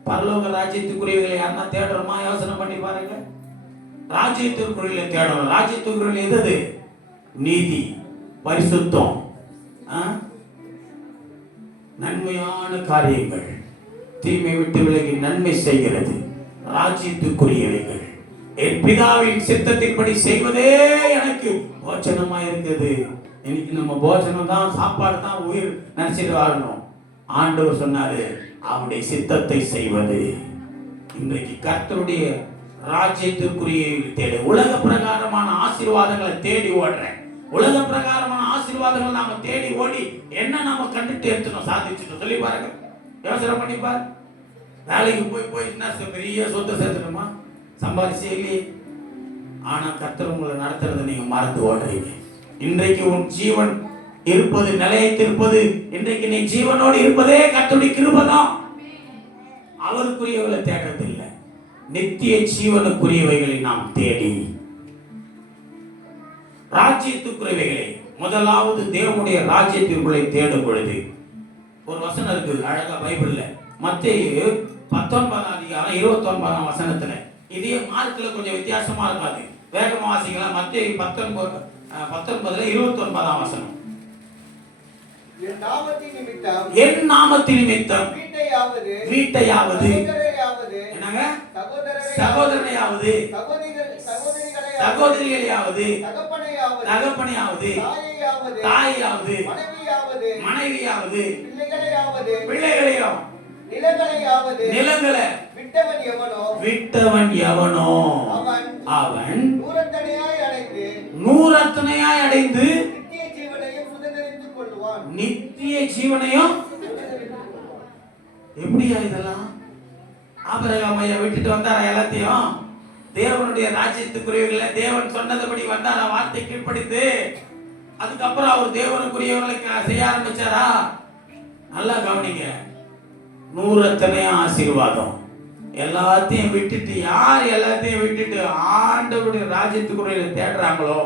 பரலோக ராஜ்யத்துக்குரியவைகளை யாருன்னா தேடுறோமா? யோசனை பண்ணி பாருங்க. ராஜ்யத்துக்குரிய தேடணும். ராஜ்யத்துக்குரிய எது? நீதி, பரிசுத்தம், நன்மையான காரியங்கள், தீமை விட்டு விலகி நன்மை செய்கிறது ராஜ்யத்துக்குரியவைகள். என் பிதாவின் சித்தத்தின்படி செய்வதே எனக்கு போஜனமா இருக்குது. இன்னைக்கு நம்ம போஜனம் தான், சாப்பாடு தான், உயிர் நினைச்சிட்டு வாழணும். ஆண்டவர் சொன்னாரு அவருடைய சித்தத்தை செய்வது. இன்றைக்கு கர்த்தருடைய ராஜ்யத்திற்குரிய தேடி, உலக பிரகாரமான ஆசீர்வாதங்களை தேடி ஓடுறேன். உலக பிரகாரமான ஆசீர்வாதங்கள் நாம தேடி ஓடி என்ன நாம கண்டுட்டு எடுத்துட்டோம், சாதிச்சுட்டோம். சொல்லி பாருங்க, யோசனை பண்ணி பாரு. வேலைக்கு போய் என்ன பெரிய சொத்தை சேர்த்துட்டோமா? சம்பாதிச்சே இல்லையே. ஆனா கர்த்தர் உங்களை நடத்துறதை நீங்க மறந்து ஓடுறீங்க. இன்றைக்கு உன் ஜீவன் இருப்பது, நிலையத்திருப்பது, இன்றைக்கு நீ ஜீவனோடு இருப்பதே கர்த்தருடைய கிருபை தான். அவருக்குரியவர்களை தேடுறதில்லை, நித்திய ஜீவனுக்குரியவைகளை நாம் தேடி ராஜ்யத்துக்குரியவைகளை, முதலாவது தேவனுடைய ராஜ்யத்திற்குள்ளே தேடும் பொழுது ஒரு வசனம் இருக்கு அழகா பைபிள்ல, மத்தேயு 19 அதிகாரம் 29 வசனத்துல. இதே மார்க்ல கொஞ்சம் வித்தியாசமா இருக்காது, வேகமா வாசிக்கலாம். மத்தேயு 19 29 வசனம். என் நாமத்தின் நிமித்தம் வீட்டையாவது என்னங்க சகோதரனையாவது சகோதரிகளையாவது தகப்பனையாவது தாயையாவது மனைவியாவது பிள்ளைகளையும் நிலங்களை விட்டவன் எவனோ அவன் நூறத்தனையாய் அடைந்து நித்திய ஜீவனையும். எப்படியா இதெல்லாம்? ஆபிரகாம் ஐயா விட்டுட்டு வந்தாரா எல்லாத்தையும்? தேவனுடைய ராஜ்யத்துக்குரியவர்களை தேவன் சொன்னதுபடி வந்தாரா? வார்த்தை கீழ்ப்படிந்து அதுக்கப்புறம் அவர் தேவனுக்குரியவர்களை செய்ய ஆரம்பிச்சாரா? நல்லா கவனிங்க. நூறத்தனையும் ஆசீர்வாதம். எல்லாத்தையும் விட்டுட்டு, யார் எல்லாத்தையும் விட்டுட்டு ஆண்டவருடைய ராஜ்யத்துக்குரிய தேடுறாங்களோ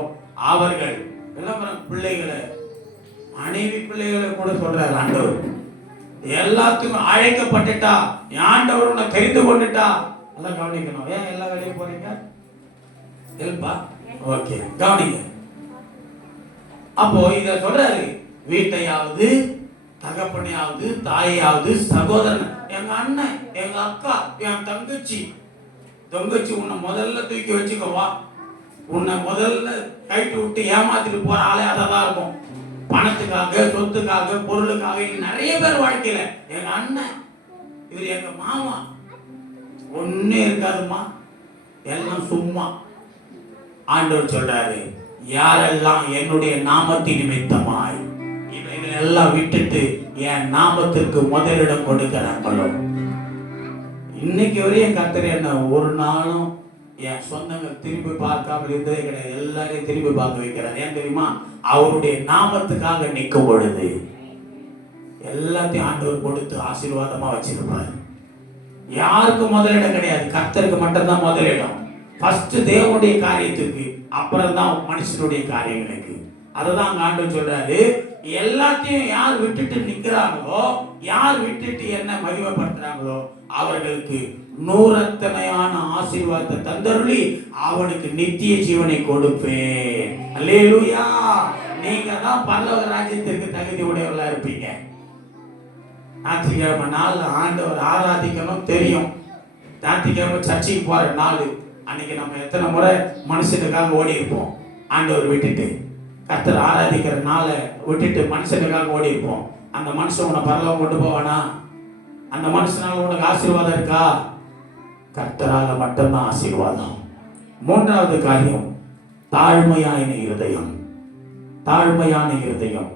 அவர்கள் எல்லாம் பிள்ளைகளை, மனைவி பிள்ளைகளை கூட சொல்றாரு ஆண்டவர். எல்லாத்துக்கும் அழைக்கப்பட்டுட்டா, ஆண்டவர் உன்னை தெரிந்து கொண்டுட்டா, எல்லாம் கவனிக்கணும். ஏன் எல்லா வேலையும் போறீங்க? ஹெல்ப்பா? ஓகே, கவனிங்க. அப்போ இத சொல்றாரு, வீட்டையாவது தகப்பனையாவது தாயாவது சகோதரன், எங்க அண்ணன், எங்க அக்கா, என் தங்கச்சி உன்னை முதல்ல தூக்கி வச்சுக்கவா. உன்னை முதல்ல கைட்டு விட்டு ஏமாத்திட்டு போற ஆளே அதான் இருக்கும். பணத்துக்காக, சொத்துக்காக, பொருளுக்காக நிறைய பேர் வாழ்க்கையில, எங்க அண்ணன், இவர் எங்க மாமா, ஒண்ணே இருக்காதுமா, எல்லாம் சும்மா. ஆண்டவர் சொல்றாரு, யாரெல்லாம் என்னுடைய நாமத்தின் நிமித்தமாய் எல்லாம் விட்டுட்டு என் நாமத்திற்கு முதலிடம் கொடுக்கிறாங்களோ, இன்னைக்கு வரையும் கர்த்தர் என்ன ஒரு நாளும் என் சொந்தங்கள் திரும்பி பார்க்காம இருந்ததே கிடையாது. எல்லாரையும் திரும்பி பார்க்க வைக்கிறார். ஏன் தெரியுமா? அவருடைய நாமத்துக்காக நிற்கும் பொழுது எல்லாத்தையும் ஆண்டவர் கொடுத்து ஆசீர்வாதமா வச்சிருப்பார். யாருக்கும் முதலிடம் கிடையாது, கர்த்தருக்கு மட்டும்தான் முதலிடம். ஃபர்ஸ்ட் தேவனுடைய காரியத்துக்கு, அப்புறம் தான் மனுஷனுடைய காரியங்களுக்கு. அதுதான் ஆண்டவர் சொல்றாரு, எல்லாத்தையும் யார் விட்டுட்டு நிற்கிறாங்களோ, யார் விட்டுட்டு என்ன மகிமைப்படுத்துறாங்களோ அவர்களுக்கு நூறத்தனையான ஆசீர்வாதத்தை தந்தருளி அவனுக்கு நித்திய ஜீவனை கொடுப்பேன். அல்லேலூயா. நீங்க தான் பரலோக ராஜ்யத்திற்கு தகுதி உடையவர்களா இருப்பீங்க. ஞாயிற்றுக்கிழமை நாள் ஆண்டவர் ஆராதிக்கணும் தெரியும். ஞாயிற்றுக்கிழமை சர்ச்சைக்கு போற நாள். அன்னைக்கு நம்ம எத்தனை முறை மனுஷனுக்காக ஓடி இருப்போம். ஆண்டவர் விட்டுட்டு கர்த்தர் ஆராதிக்கிற நாளை விட்டுட்டு மனுஷனுக்காக ஓடி இருப்போம். அந்த மனுஷன் உன்னை பரலோகம் கொண்டு போவானா? அந்த மனுஷனால உனக்கு ஆசீர்வாதம் இருக்கா? கர்த்தரால மட்டும்தான் ஆசீர்வாதம். மூன்றாவது காரியம், தாழ்மையான இருதயம். தாழ்மையான இருதயம்.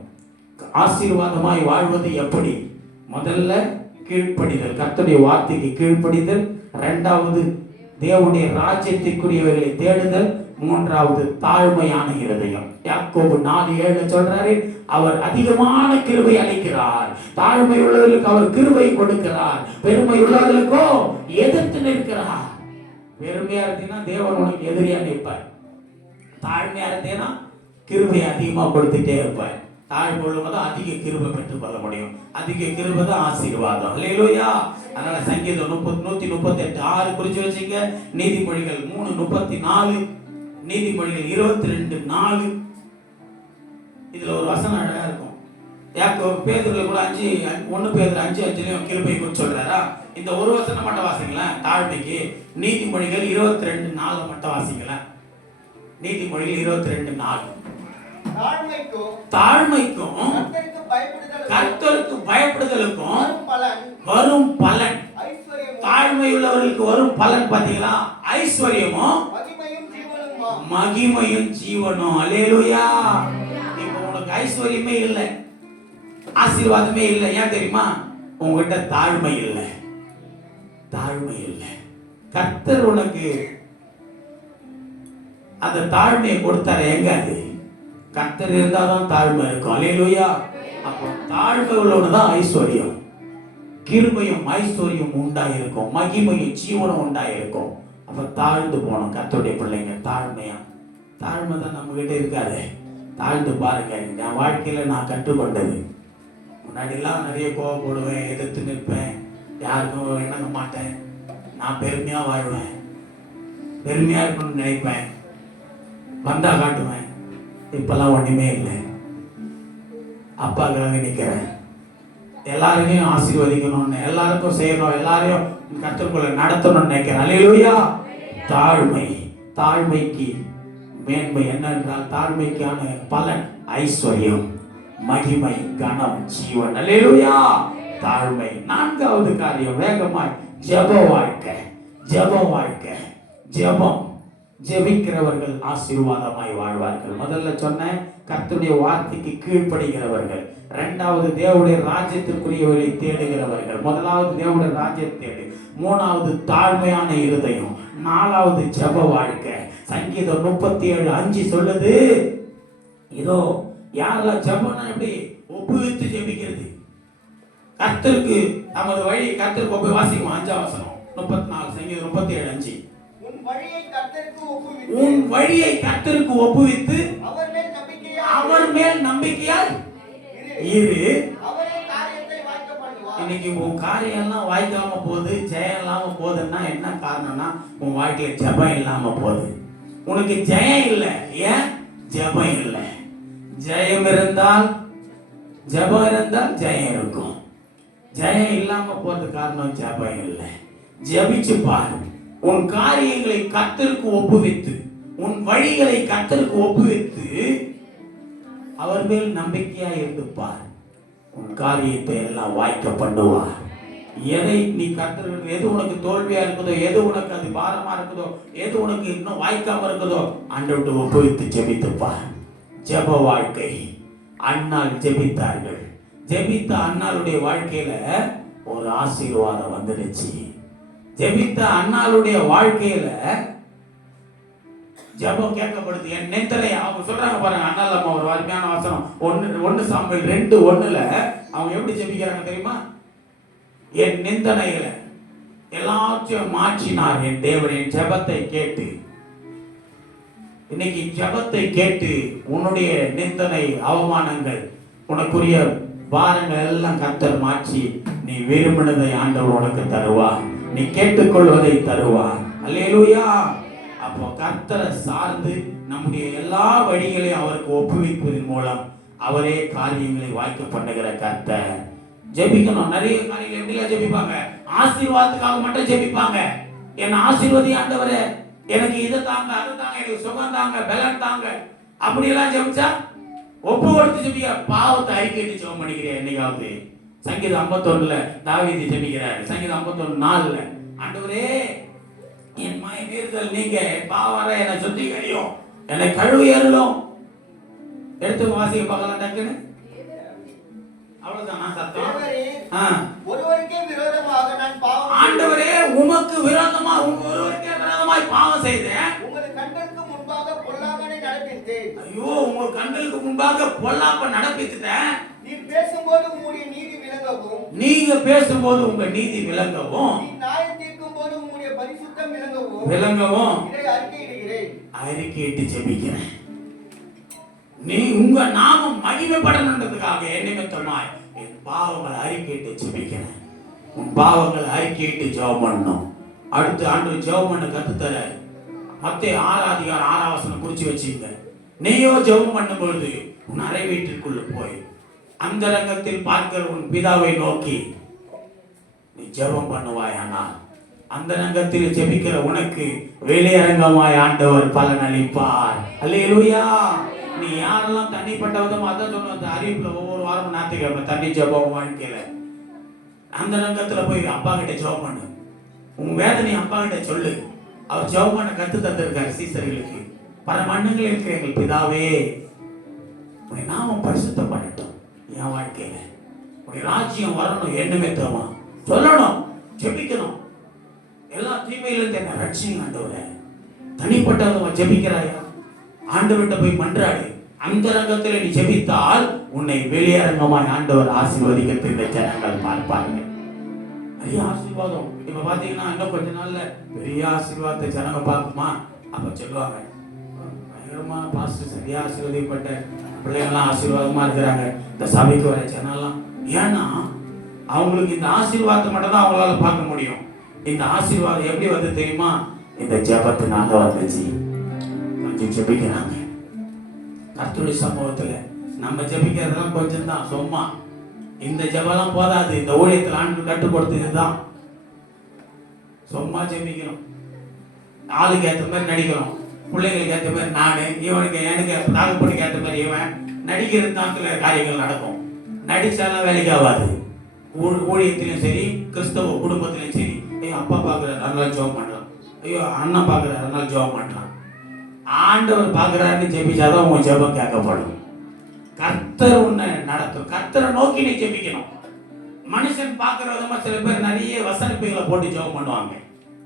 ஆசீர்வாதமாய் வாழ்வது எப்படி? முதல்ல கீழ்ப்படிதல், கர்த்தருடைய வார்த்தைக்கு கீழ்ப்படிதல். இரண்டாவது தேவனுடைய ராஜ்யத்திற்குரியவர்களை தேடுதல். மூன்றாவது தாழ்மையான இருதயம். யாக்கோபு 4:7 சொல்றாரு, அவர் அதிகமான கிருபை அளிக்கிறார், தாழ்மை உள்ளவர்களுக்கு அவர் கிருபை கொடுக்கிறார், பெருமை உள்ளவர்களுக்கோ எதிர்த்து நிற்கிறார். பெருமையா இருந்தீங்கன்னா தேவன் உனக்கு எதிரியா நிற்பார். தாழ்மையா இருந்தீங்கன்னா கிருபை அதிகமா கொடுத்துட்டே இருப்பார். தாழ்மை உள்ளவங்க அதிக கிருபை பெற்றுக் கொள்ள முடியும். அதிக கிருபை தான் ஆசீர்வாதம். அல்லேலூயா. அதனால சங்கீதம் 138:6 குறிச்சு வச்சுங்க. நீதிமொழிகள் 3:34, நீதிமொழிகள் 22:4. இதுல ஒரு வசனம் அழகா இருக்கும். பேதுருல கூட 1 பேதுரு 5:5 கிருபை குறித்து சொல்றாரா? இந்த ஒரு வசனம் மட்டும் வாசிங்களேன் தாழ்மைக்கு. நீதிமொழிகள் 22:4 மட்டும் வாசிங்களேன். நீதிமொழிகள் 22:4. தாழ்மைக்கும் கர்த்தருக்கு பயப்படுதலுக்கும் வரும் பலன். தாழ்மை உள்ளவர்களுக்கு வரும் பலன் பாத்தீங்களா? ஐஸ்வர்யமும் மகிமையும் ஜீவனும். அல்லேலூயா. இப்போ உனக்கு ஐஸ்வர்யமே இல்லை, ஆசீர்வாதமே இல்லை. ஏன் தெரியுமா? உங்ககிட்ட தாழ்மை இல்லை. தாழ்மை இல்லை. கர்த்தர் உனக்கு அந்த தாழ்மையை கொடுத்தாரு. எங்க அது? கர்த்தர் இருந்தாதான் தாழ்மை இருக்கும். அல்லேலூயா. அப்போ தாழ்மை உள்ளவனுதான் ஐஸ்வர்யம். கிருபையும் ஐஸ்வர்யம் உண்டாயிருக்கும், மகிமையும் ஜீவனும் உண்டாயிருக்கும். அப்ப தாழ்ந்து போனோம் கர்த்தருடைய பிள்ளைங்க. தாழ்மையா? தாழ்மை தான் நம்ம கிட்ட இருக்காது. தாழ்ந்து பாருங்க. என் வாழ்க்கையில நான் கற்றுக்கொண்டது. முன்னாடிலாம் நிறைய கோவப்படுவேன், எதிர்த்து நிற்பேன், யாருக்கும் இணங்க மாட்டேன். நான் பெருமையா வாழ்வேன், பெருமையா இருக்கணும்னு நினைப்பேன், வந்தா காட்டுவேன். இப்பெல்லாம் ஒண்ணுமே இல்லை. அப்பாக்காக நிற்கிறேன். எல்லாரையும் ஆசீர்வதிக்கணும்னு, எல்லாருக்கும் செய்யணும், எல்லாரையும் கற்றுக்கொள்ள நடத்தணும்னு நினைக்கிறேன். அல்லேலூயா. தாழ்மை. தாழ்மைக்கு மேன்மை என்னென்றால் தாழ்மைக்கான பலன் ஐஸ்வர்யம், மகிமை, கனம், ஜீவன். அல்லேலூயா. தாழ்மை. நான்காவது காரியம் வேகமாய் ஜெப வாழ்க்கை. ஜெப வாழ்க்கை. ஜெபம். ஜெபிக்கிறவர்கள் ஆசீர்வாதமாய் வாழ்வார்கள். முதல்ல சொன்ன கர்த்தருடைய வார்த்தைக்கு கீழ்ப்படுகிறவர்கள். இரண்டாவது தேவனுடைய ராஜ்யத்திற்குரியவர்களை தேடுகிறவர்கள். முதலாவது தேவனுடைய ராஜ்யத்தை தேடு. மூணாவது தாழ்மையான இருதயம். நாலாவது ஜெப வாழ்க்கை. சங்கீதம் 37:5 சொல்லுது, இதோ யாரெல்லாம் ஜெபம்னா எப்படி ஒப்புவித்து ஜெபிக்கிறது. கர்த்தருக்கு நமது வழி கர்த்தருக்கு ஒப்பு வாசிக்கும். 5ஆம் வசனம் 34 சங்கீதம் 37:5. உன் வழியை கர்த்தருக்கு ஒப்புவித்து அவர் மேல் நம்பிக்கையாய் இரு. இன்னைக்கு உன் காரியம் எல்லாம் வாய்க்காம போகுது, ஜெயம் இல்லாம போகுதுன்னா என்ன காரணம்னா உன் வாழ்க்கையில ஜெபம் இல்லாம போகுது. உனக்கு ஜெயம் இல்லை. ஏன்? ஜெபம் இல்லை. ஜெயம் இருந்தால் ஜெபம் இருந்தால் ஜெயம் இருக்கும். ஜெயம் இல்லாம போறது காரணம் ஜெபம் இல்லை. ஜெபிச்சு பாரு. உன் காரியங்களை கர்த்தருக்கு ஒப்புவித்து, உன் வழிகளை கர்த்தருக்கு ஒப்புவித்து அவர் மேல் நம்பிக்கையா இருந்துப்பார். உன் காரியத்தை எல்லாம் வாய்க்க பண்ணுவார். எதை நீ கர்த்தர், எது உனக்கு தோல்வியா இருக்குதோ, எது உனக்கு அது பாரமா இருக்குதோ, எது உனக்கு இன்னும் வாய்க்காம இருக்குதோ ஆண்டவர்கிட்ட ஒப்புவித்து ஜெபித்துப்பார். ஜெப வாழ்க்கை. அண்ணால் ஜெபித்தார்கள். ஜெபித்த அன்னாளுடைய வாழ்க்கையில ஒரு ஆசீர்வாதம் வந்துடுச்சு. ஜெபித்த அன்னாளுடைய வாழ்க்கையில ஜெபம் கேட்கப்படுது. என் நிந்தனை அவங்க சொல்றாங்க பாருங்க, அண்ணால அம்மா ஒரு அருமையான வசனம் 1 சாமுவேல் 2:1 அவங்க எப்படி ஜெபிக்கிறாங்க தெரியுமா? என் நிந்தனைகளை எல்லாத்தையும் மாற்றினார் என் தேவன் என் ஜெபத்தை கேட்டு. இன்னைக்கு ஜெபத்தை கேட்டு உன்னுடைய நிந்தனை அவமானங்கள் உனக்குரிய பாரங்கள் எல்லாம் கர்த்தர் மாற்றி நீ விரும்பினதை ஆண்டவர் உனக்கு தருவார். நீ கேட்டுக்கொள்வதை தருவார். அல்லேலூயா. அப்போ கர்த்தரை சார்ந்து நம்முடைய எல்லா வழிகளையும் அவருக்கு ஒப்புவிப்பதன் மூலம் அவரே காரியங்களை வாய்க்க பண்ணுகிற கர்த்தர். ஜெபிக்கணும். நிறைய காரியங்கள் எப்படிலாம் ஜெபிப்பாங்க? ஆசீர்வாதத்துக்காக மட்டும் ஜெபிப்பாங்க. என்ன ஆசீர்வதி ஆண்டவரே, எனக்கு இதை தாங்க அதை தாங்க, எனக்கு சுகம் தாங்க பலன் தாங்க, அப்படியெல்லாம் ஜெபிச்சா ஒப்பு கொடுத்து ஜெபிக்கிற பாவத்தை அறிக்கைட்டு ஜெபம் பண்ணிக்கிறேன். என்னைக்காவது சங்கீதம் 51 தாவீது ஜெபிக்கிறார். சங்கீதம் 51:4 ஆண்டவரே என் மீறுதல் நீங்க பாவர என்னை சுத்திகரியும், என்னை கழுவியருளும். எடுத்து வாசிக்க பார்க்கலாம் டக்குன்னு. அவ்வளவுதான் சத்தம். ஒருவருக்கே விரோதமாக நான் பாவம், ஆண்டவரே உமக்கு விரோதமா ஒருவருக்கே விரோதமாய் பாவம் செய்தேன். உங்கள் கண்களுக்கு முன்பாக பொல்லாங்கனை நடப்பித்தேன். ஐயோ, உங்க கண்களுக்கு முன்பாக பொல்லாப்ப நடப்பித்துட்டேன். நீர் பேசும்போது உம்முடைய நீதி விளங்கவும், நீங்க பேசும்போது உங்க நீதி விளங்கவும், நீ நியாயம் தீர்க்கும் போது உம்முடைய பரிசுத்தம் விளங்கவும் இதை அறிக்கையிடுகிறேன். அறிக்கையிட்டு ஜெபிக்கிறேன். நீ உங்க நாமம் மகிமைப்படணுன்றதுக்காக என் நிமித்தமாய் என் பாவங்களை அறிக்கையிட்டு ஜெபிக்கிறேன். உன் பாவங்களை அறிக்கையிட்டு ஜெபம் பண்ணணும். அடுத்து ஆண்டவர் ஜெபம் பண்ண கத்துத்தர மத்தேயு 6:6 குறிச்சு வச்சுங்க. நீயோ ஜெபம் பண்ணும்பொழுது உன் அறை வீட்டிற்குள்ள போய் அந்த ரங்கத்தில் பார்க்கிற உன் பிதாவை நோக்கி நீ ஜெபம் பண்ணுவாய். ஆனால் அந்த ரங்கத்தில் ஜெபிக்கிற உனக்கு வெளியரங்கமாய் ஆண்டவர் பலன் அளிப்பார். அல்லேலூயா. நீ யாரெல்லாம் தண்ணிப்பட்ட விதமா அதான் சொல்லுவோம். அந்த அறிவிப்புல ஒவ்வொரு வாரமும் ஞாயிற்றுக்கிழமை தண்ணி ஜெபம் வாழ்க்கையில அந்த ரங்கத்துல போய் அப்பா கிட்ட ஜெபம் பண்ணு. உன் வேதனை அப்பா கிட்ட சொல்லு. அவர் ஜெபம் பண்ண கத்து தந்திருக்காரு சீசர்களுக்கு. பல மண்ணுகள் இருக்கிற எங்கள் பிதாவே உன்னை நாமம் பரிசுத்தம் பண்ணட்டும் என் வாழ்க்கையில, உன்னை ராஜ்யம் வரணும், எண்ணமே தருமா சொல்லணும், ஜெபிக்கணும். எல்லா தீமையிலிருந்து என்ன ரட்சிங்க ஆண்டவரே. தனிப்பட்டவங்க ஜெபிக்கிறாயா? ஆண்டவர்கிட்ட போய் மன்றாடு. அந்த ரங்கத்தில் நீ ஜெபித்தால் உன்னை வெளியரங்கமாய் ஆண்டவர் ஆசீர்வதிக்க இந்த ஜனங்கள் பார்ப்பாங்க. பெரிய ஆசீர்வாதம். இப்ப பாத்தீங்கன்னா இன்னும் கொஞ்ச நாள்ல பெரிய ஆசீர்வாதத்தை ஜனங்க பார்க்குமா? அப்ப சொல்லுவாங்க, பயங்கரமா பாஸ்டர் சரியா ஆசீர்வதிப்பட்ட பிள்ளைங்கள்லாம் ஆசீர்வாதமா இருக்கிறாங்க இந்த சபைக்கு வர ஜனம்லாம். ஏன்னா அவங்களுக்கு இந்த ஆசீர்வாதத்தை மட்டும் தான் அவங்களால பார்க்க முடியும். இந்த ஆசீர்வாதம் எப்படி வந்து தெரியுமா? இந்த ஜெபத்தினால வந்துச்சு. கொஞ்சம் ஜெபிக்கிறாங்க கர்த்தருடைய சமூகத்துல. நம்ம ஜெபிக்கிறதெல்லாம் கொஞ்சம் தான், சும்மா. இந்த ஜெபம்லாம் போதாது. இந்த ஊழியத்தில் ஆண்டு கற்றுக் கொடுத்ததுதான். சும்மா ஜெபிக்கணும், ஆளுக்கு ஏற்ற மாதிரி நடிக்கணும், பிள்ளைங்களுக்கு ஏற்ற மாதிரி நானு, இவனுக்கு எனக்கு தாகப்பனுக்கு ஏற்ற மாதிரி இவன் நடிக்கிறது தான் சில காரியங்கள் நடக்கும். நடிச்சாலாம் வேலைக்கு ஆகாது. ஊழியத்திலும் சரி கிறிஸ்தவ குடும்பத்திலும் சரி. ஐயோ அப்பா பார்க்குறாரு அதனால ஜெபம் பண்ணலாம், ஐயோ அண்ணன் பார்க்குறாரு அதனால ஜெபம் பண்ணலாம். ஆண்டவர் பார்க்குறாருன்னு ஜெபிச்சாதான் உன் ஜெபம் கேட்கப்படும். கர்த்தர் உன்னை நடத்தும். கர்த்தரை நோக்கி நீ ஜெபிக்கணும். மனுஷன் பார்க்குற விதமா சில பேர் நிறைய வசனிப்புகளை போட்டு ஜெபம் பண்ணுவாங்க.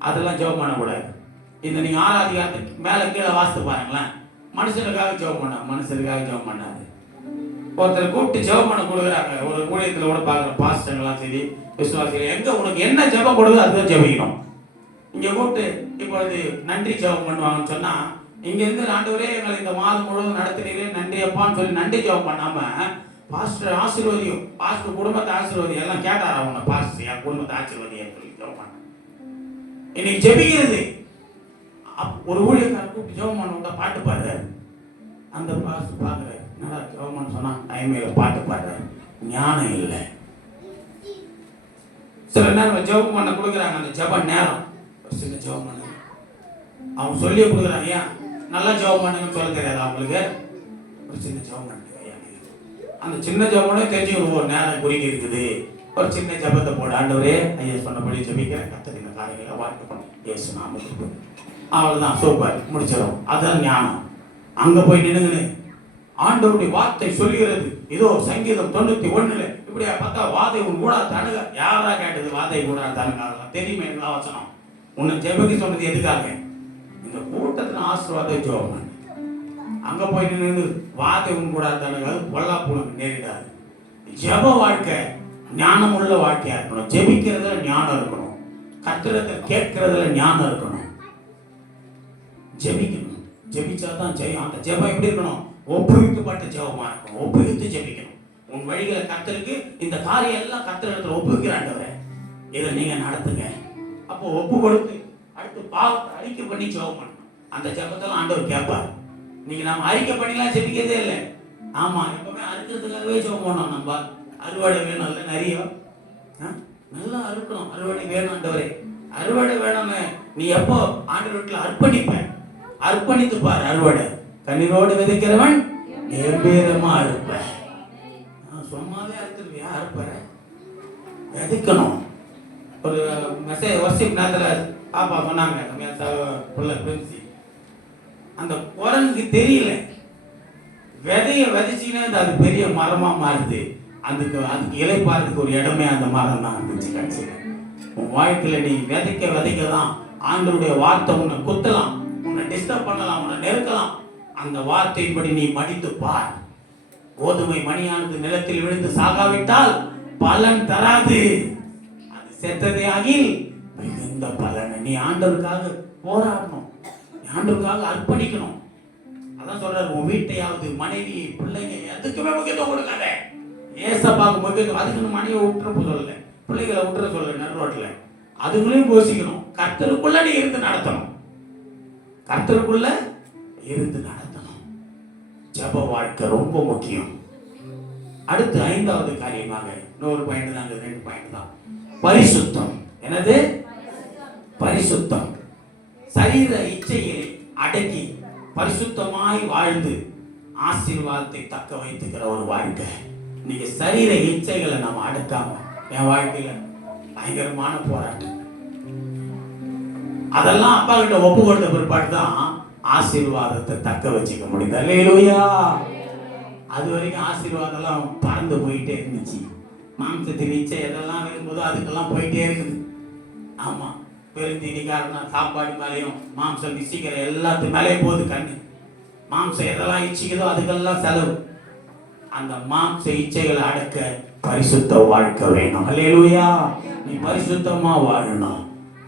அதெல்லாம் ஜெபம் பண்ணக்கூடாது. இந்த நீங்க 6 அதிகாரத்துக்கு மேல கீழே வாசித்து பாருங்களேன். மனுஷனுக்காக ஜெபம் பண்ண, மனுஷனுக்காக ஜெபம் பண்ணாது. ஒருத்தர் கூப்பிட்டு ஜெபம் பண்ண கொடுக்குறாங்க. ஒரு ஊழியத்தில் கூட பார்க்குற பாஸ்டர்லாம் சரி விசுவாசிகள், எங்க உனக்கு என்ன ஜெபம் கொடுக்குதோ அதுதான் ஜெபிக்கணும். இங்க கூப்பிட்டு இப்பொழுது நன்றி ஜெபம் பண்ணுவாங்கன்னு சொன்னா, இங்க இருந்து ஆண்டவரே எங்களை இந்த மாதம் முழுவதும் நடத்தினீங்களே நன்றி அப்பான்னு சொல்லி நன்றி ஜெபம் பண்ணாம பாஸ்டர் ஆசீர்வதியும், பாஸ்டர் குடும்பத்தை ஆசீர்வதியும் எல்லாம் கேட்டாரா உன்னை? பாஸ்டர் என் குடும்பத்தை ஆசீர்வதியும் சொல்லி ஜெபம் பண்ண. இன்னைக்கு ஜெபிக்கிறது ஒரு ஊழியக்காரர் கூப்பிட்டு ஜெபம் பண்ண விட்டா பாட்டு பாடுறாரு. அந்த பாஸ்டர் பாக்குறாரு, என்னடா ஜெபம் பண்ண சொன்னா டைமையில பாட்டு பாடுறாரு. ஞானம் இல்லை. சில நேரம் ஜெபம் பண்ண கொடுக்குறாங்க. அந்த ஜெப நேரம் சின்ன ஜெபம் பண்ண அவங்க சொல்லி கொடுக்குறாங்க. ஏன் நல்லா ஜெபம் பண்ணுங்கன்னு சொல்ல தெரியாது அவங்களுக்கு? ஒரு சின்ன ஜெபம் பண்ணுங்க. அந்த சின்ன ஜெபனே தெரிஞ்சுக்கணும். ஒரு நேரம் குறிக்கி இருக்குது. ஒரு சின்ன ஜெபத்தை போட, ஆண்டவரே ஐயா சொன்னபடி ஜெபிக்கிறேன், கர்த்தரின் காரியங்களை வாழ்க்கை பண்ணி இயேசு நாமத்தில். அவ்வளவுதான், சூப்பர், முடிச்சிடும். அதுதான் ஞானம். அங்க போய் நின்னுங்கன்னு ஆண்டவருடைய வார்த்தை சொல்லுகிறது. இதோ சங்கீதம் 91 இப்படியா பார்த்தா வாதை உன் கூட தணுக. யாரா கேட்டது வாதை கூட தணுக? அதெல்லாம் தெரியுமே எல்லா வசனம். உன்னை ஜெபிக்க சொன்னது எதுக்காக? இந்த கூட்டத்தில் ஆசீர்வாதம் ஜெபம் பண்ணு. அங்க போய் நின்று வாதை உன் கூட தணுக பொல்லாப்பு உனக்கு நேரிடாது. ஜெப வாழ்க்கை ஞானம் உள்ள வாழ்க்கையா இருக்கணும். ஜெபிக்கிறதுல ஞானம் இருக்கணும். கத்துறதுல கேட்கறதுல ஞானம் இருக்கணும். ஜெபிக்கணும். ஜெபிச்சாதான் ஜெயம். அந்த ஜெபம் எப்படி இருக்கணும்? ஒப்புவிக்கப்பட்ட ஜெபமா இருக்கணும். ஒப்புவித்து ஜெபிக்கணும். உன் வழிகளை கர்த்தருக்கு இந்த காரியம் எல்லாம் கர்த்தரிடத்துல ஒப்புவிக்கிறாண்டவரே, இதை நீங்க நடத்துங்க. அப்போ ஒப்பு கொடுத்து அடுத்து பாவத்தை அறிக்கை பண்ணி ஜெபம் பண்ணணும். அந்த ஜெபத்தெல்லாம் ஆண்டவர் கேட்பார். நீங்க நம்ம அறிக்கை பண்ணிலாம் ஜெபிக்கிறதே இல்லை. ஆமா, எப்பவுமே அறுக்கிறதுக்காகவே ஜெபம் பண்ணோம். நம்ம அறுவடை வேணும் இல்லை, நிறைய நல்லா அறுக்கணும். அறுவடை வேணும் ஆண்டவரே, அறுவடை வேணும்னு நீ எப்போ ஆண்டவர்கிட்ட அர்ப்பணிப்ப, அர்ப்பணித்து பாரு. அறுவடை கண்ணீரோடு விதைக்கிறவன் கம்பீரமா அறுப்ப. சும்மாவே அறுத்துருவியா? அறுப்ப விதைக்கணும். ஒரு மெசேஜ் வர்ஷிப் நேரத்தில் பாப்பா சொன்னாங்க, அந்த குரங்குக்கு தெரியல விதைய விதைச்சின்னா அது பெரிய மரமா மாறுது. அதுக்கு இலைப்பாறதுக்கு ஒரு இடமே அந்த மரம் தான் இருந்துச்சு. கடைசியில் உன் வாழ்க்கையில நீ விதைக்க தான் ஆண்டவருடைய வார்த்தை உன்னை குத்தலாம், உன்னை டிஸ்டர்ப் பண்ணலாம், உன்னை நெருக்கலாம். அந்த வார்த்தையின்படி நீ மடித்து பார். கோதுமை மணியானது நிலத்தில் விழுந்து சாகாவிட்டால் பலன் தராது. அது செத்ததே ஆகில் மிகுந்த பலன். நீ ஆண்டவருக்காக போராடணும், ஆண்டவருக்காக அர்ப்பணிக்கணும். அதான் சொல்றாரு, உன் வீட்டையாவது மனைவி பிள்ளைங்க எதுக்குமே முக்கியத்துவம் கொடுக்காத. ஏசப்பாவுக்கு முக்கியத்துவம். அதுக்குன்னு மனைவியை விட்டுற சொல்லல, பிள்ளைகளை விட்டுற சொல்லல. நடுரோட்டில் அதுங்களையும் யோசிக்கணும். கர்த்தருக்குள்ள நீ இருந்து நடத்தணும். கர்த்தருக்குள்ள இருந்து நடத்தணும். ஜெப வாழ்க்கை ரொம்ப முக்கியம். அடுத்து 5வது காரியமாக இன்னொரு பாயிண்ட் தான், 2 பாயிண்ட் தான். பரிசுத்தம். என்னது? பரிசுத்தம். சரீர இச்சையை அடக்கி பரிசுத்தமாய் வாழ்ந்து ஆசீர்வாதத்தை தக்க வைத்துக்கிற ஒரு வாழ்க்கை. இன்னைக்கு சரீர இச்சைகளை நம்ம அடக்காம என் வாழ்க்கையில பயங்கரமான போராட்டம். அதெல்லாம் அப்பா கிட்ட ஒப்பு கொடுத்த பிற்பாடு தான் ஆசீர்வாதத்தை தக்க வச்சுக்க முடியுது. அல்லேலூயா. அது வரைக்கும் ஆசீர்வாதம் எல்லாம் பறந்து போயிட்டே இருந்துச்சு. மாம்சத்தின் இச்சை எதெல்லாம் இருக்கும்போதோ அதுக்கெல்லாம் போயிட்டே இருக்குது. ஆமா, பெருந்தீனி காரணம் சாப்பாடு மேலேயும் மாம்சம் இச்சிக்கிற எல்லாத்து மேலேயும் போகுது கண்ணு. மாம்சம் எதெல்லாம் இச்சிக்குதோ அதுக்கெல்லாம் செலவு. அந்த மாம்ச இச்சைகளை அடக்க பரிசுத்த வாழ்க்கை வேணும். அல்லேலூயா. நீ பரிசுத்தமா வாழணும்.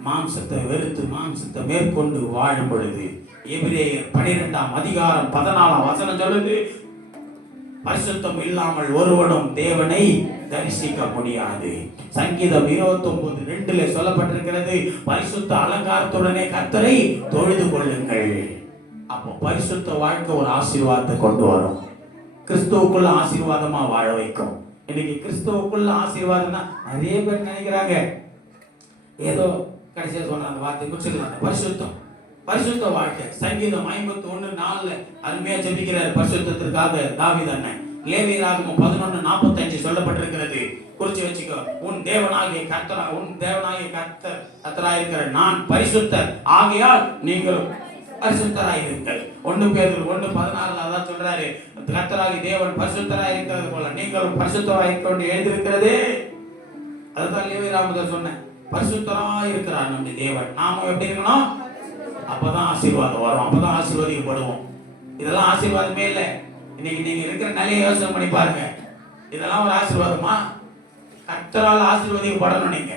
மாம்சத்தை வெறுத்து மாம்சத்தை மேற்கொண்டு வாழும் பொழுது எபிரேயர் 12ஆம் அதிகாரம் 14ஆம் வசனம் சொல்லுது, பரிசுத்தம் இல்லாமல் ஒருவனும் தேவனை தரிசிக்க முடியாது. சங்கீதம் 29:2 சொல்லப்பட்டிருக்கிறது, பரிசுத்த அலங்காரத்துடனே கர்த்தரை தொழுது கொள்ளுங்கள். அப்போ பரிசுத்த வாழ்க்கை ஒரு ஆசீர்வாதத்தை கொண்டு வரும். கிறிஸ்துவுக்குள்ள ஆசீர்வாதமா வாழ வைக்கும். இன்னைக்கு கிறிஸ்துவுக்குள்ள ஆசீர்வாதம்னா நிறைய பேர் நினைக்கிறாங்க ஏதோ கடைசியா சொன்ன அந்த வார்த்தை முடிச்சுக்கலாம். பரிசுத்தம், பரிசுத்த வாழ்க்கை. சங்கீதம் 51:4 அருமையா ஜெபிக்கிறார் பரிசுத்தத்திற்காக தாவீது அண்ணன். லேவியராகமம் 11:45 சொல்லப்பட்டிருக்கிறது, குறிச்சு வச்சுக்கோ. உன் தேவனாகிய கர்த்தராயிருக்கிற நான் பரிசுத்தர், ஆகையால் நீங்கள் பரிசுத்தராயிருங்கள். 1 பேதுரு 1:14 அதான் சொல்றாரு, கர்த்தராகிய தேவன் பரிசுத்தராயிருக்கிறது போல நீங்களும் பரிசுத்தராயிருக்க எழுதியிருக்கிறது. அதுதான் லேவியராகமத்தில் சொன்னேன். பரிசுத்தராயிருக்கிறார் நம்முடைய தேவன். நாம எப்படி இருக்கணும்? அப்பதான் ஆசீர்வாதம் வரும், அப்பதான் ஆசீர்வதிக்கப்படுவோம். இதெல்லாம் ஆசீர்வாதமே இல்லை. இன்னைக்கு நீங்க இருக்கிற நிலையை யோசனை பண்ணி பாருங்க. இதெல்லாம் ஒரு ஆசீர்வாதமா? கர்த்தரால் ஆசீர்வதிக்கப்படணும். நீங்க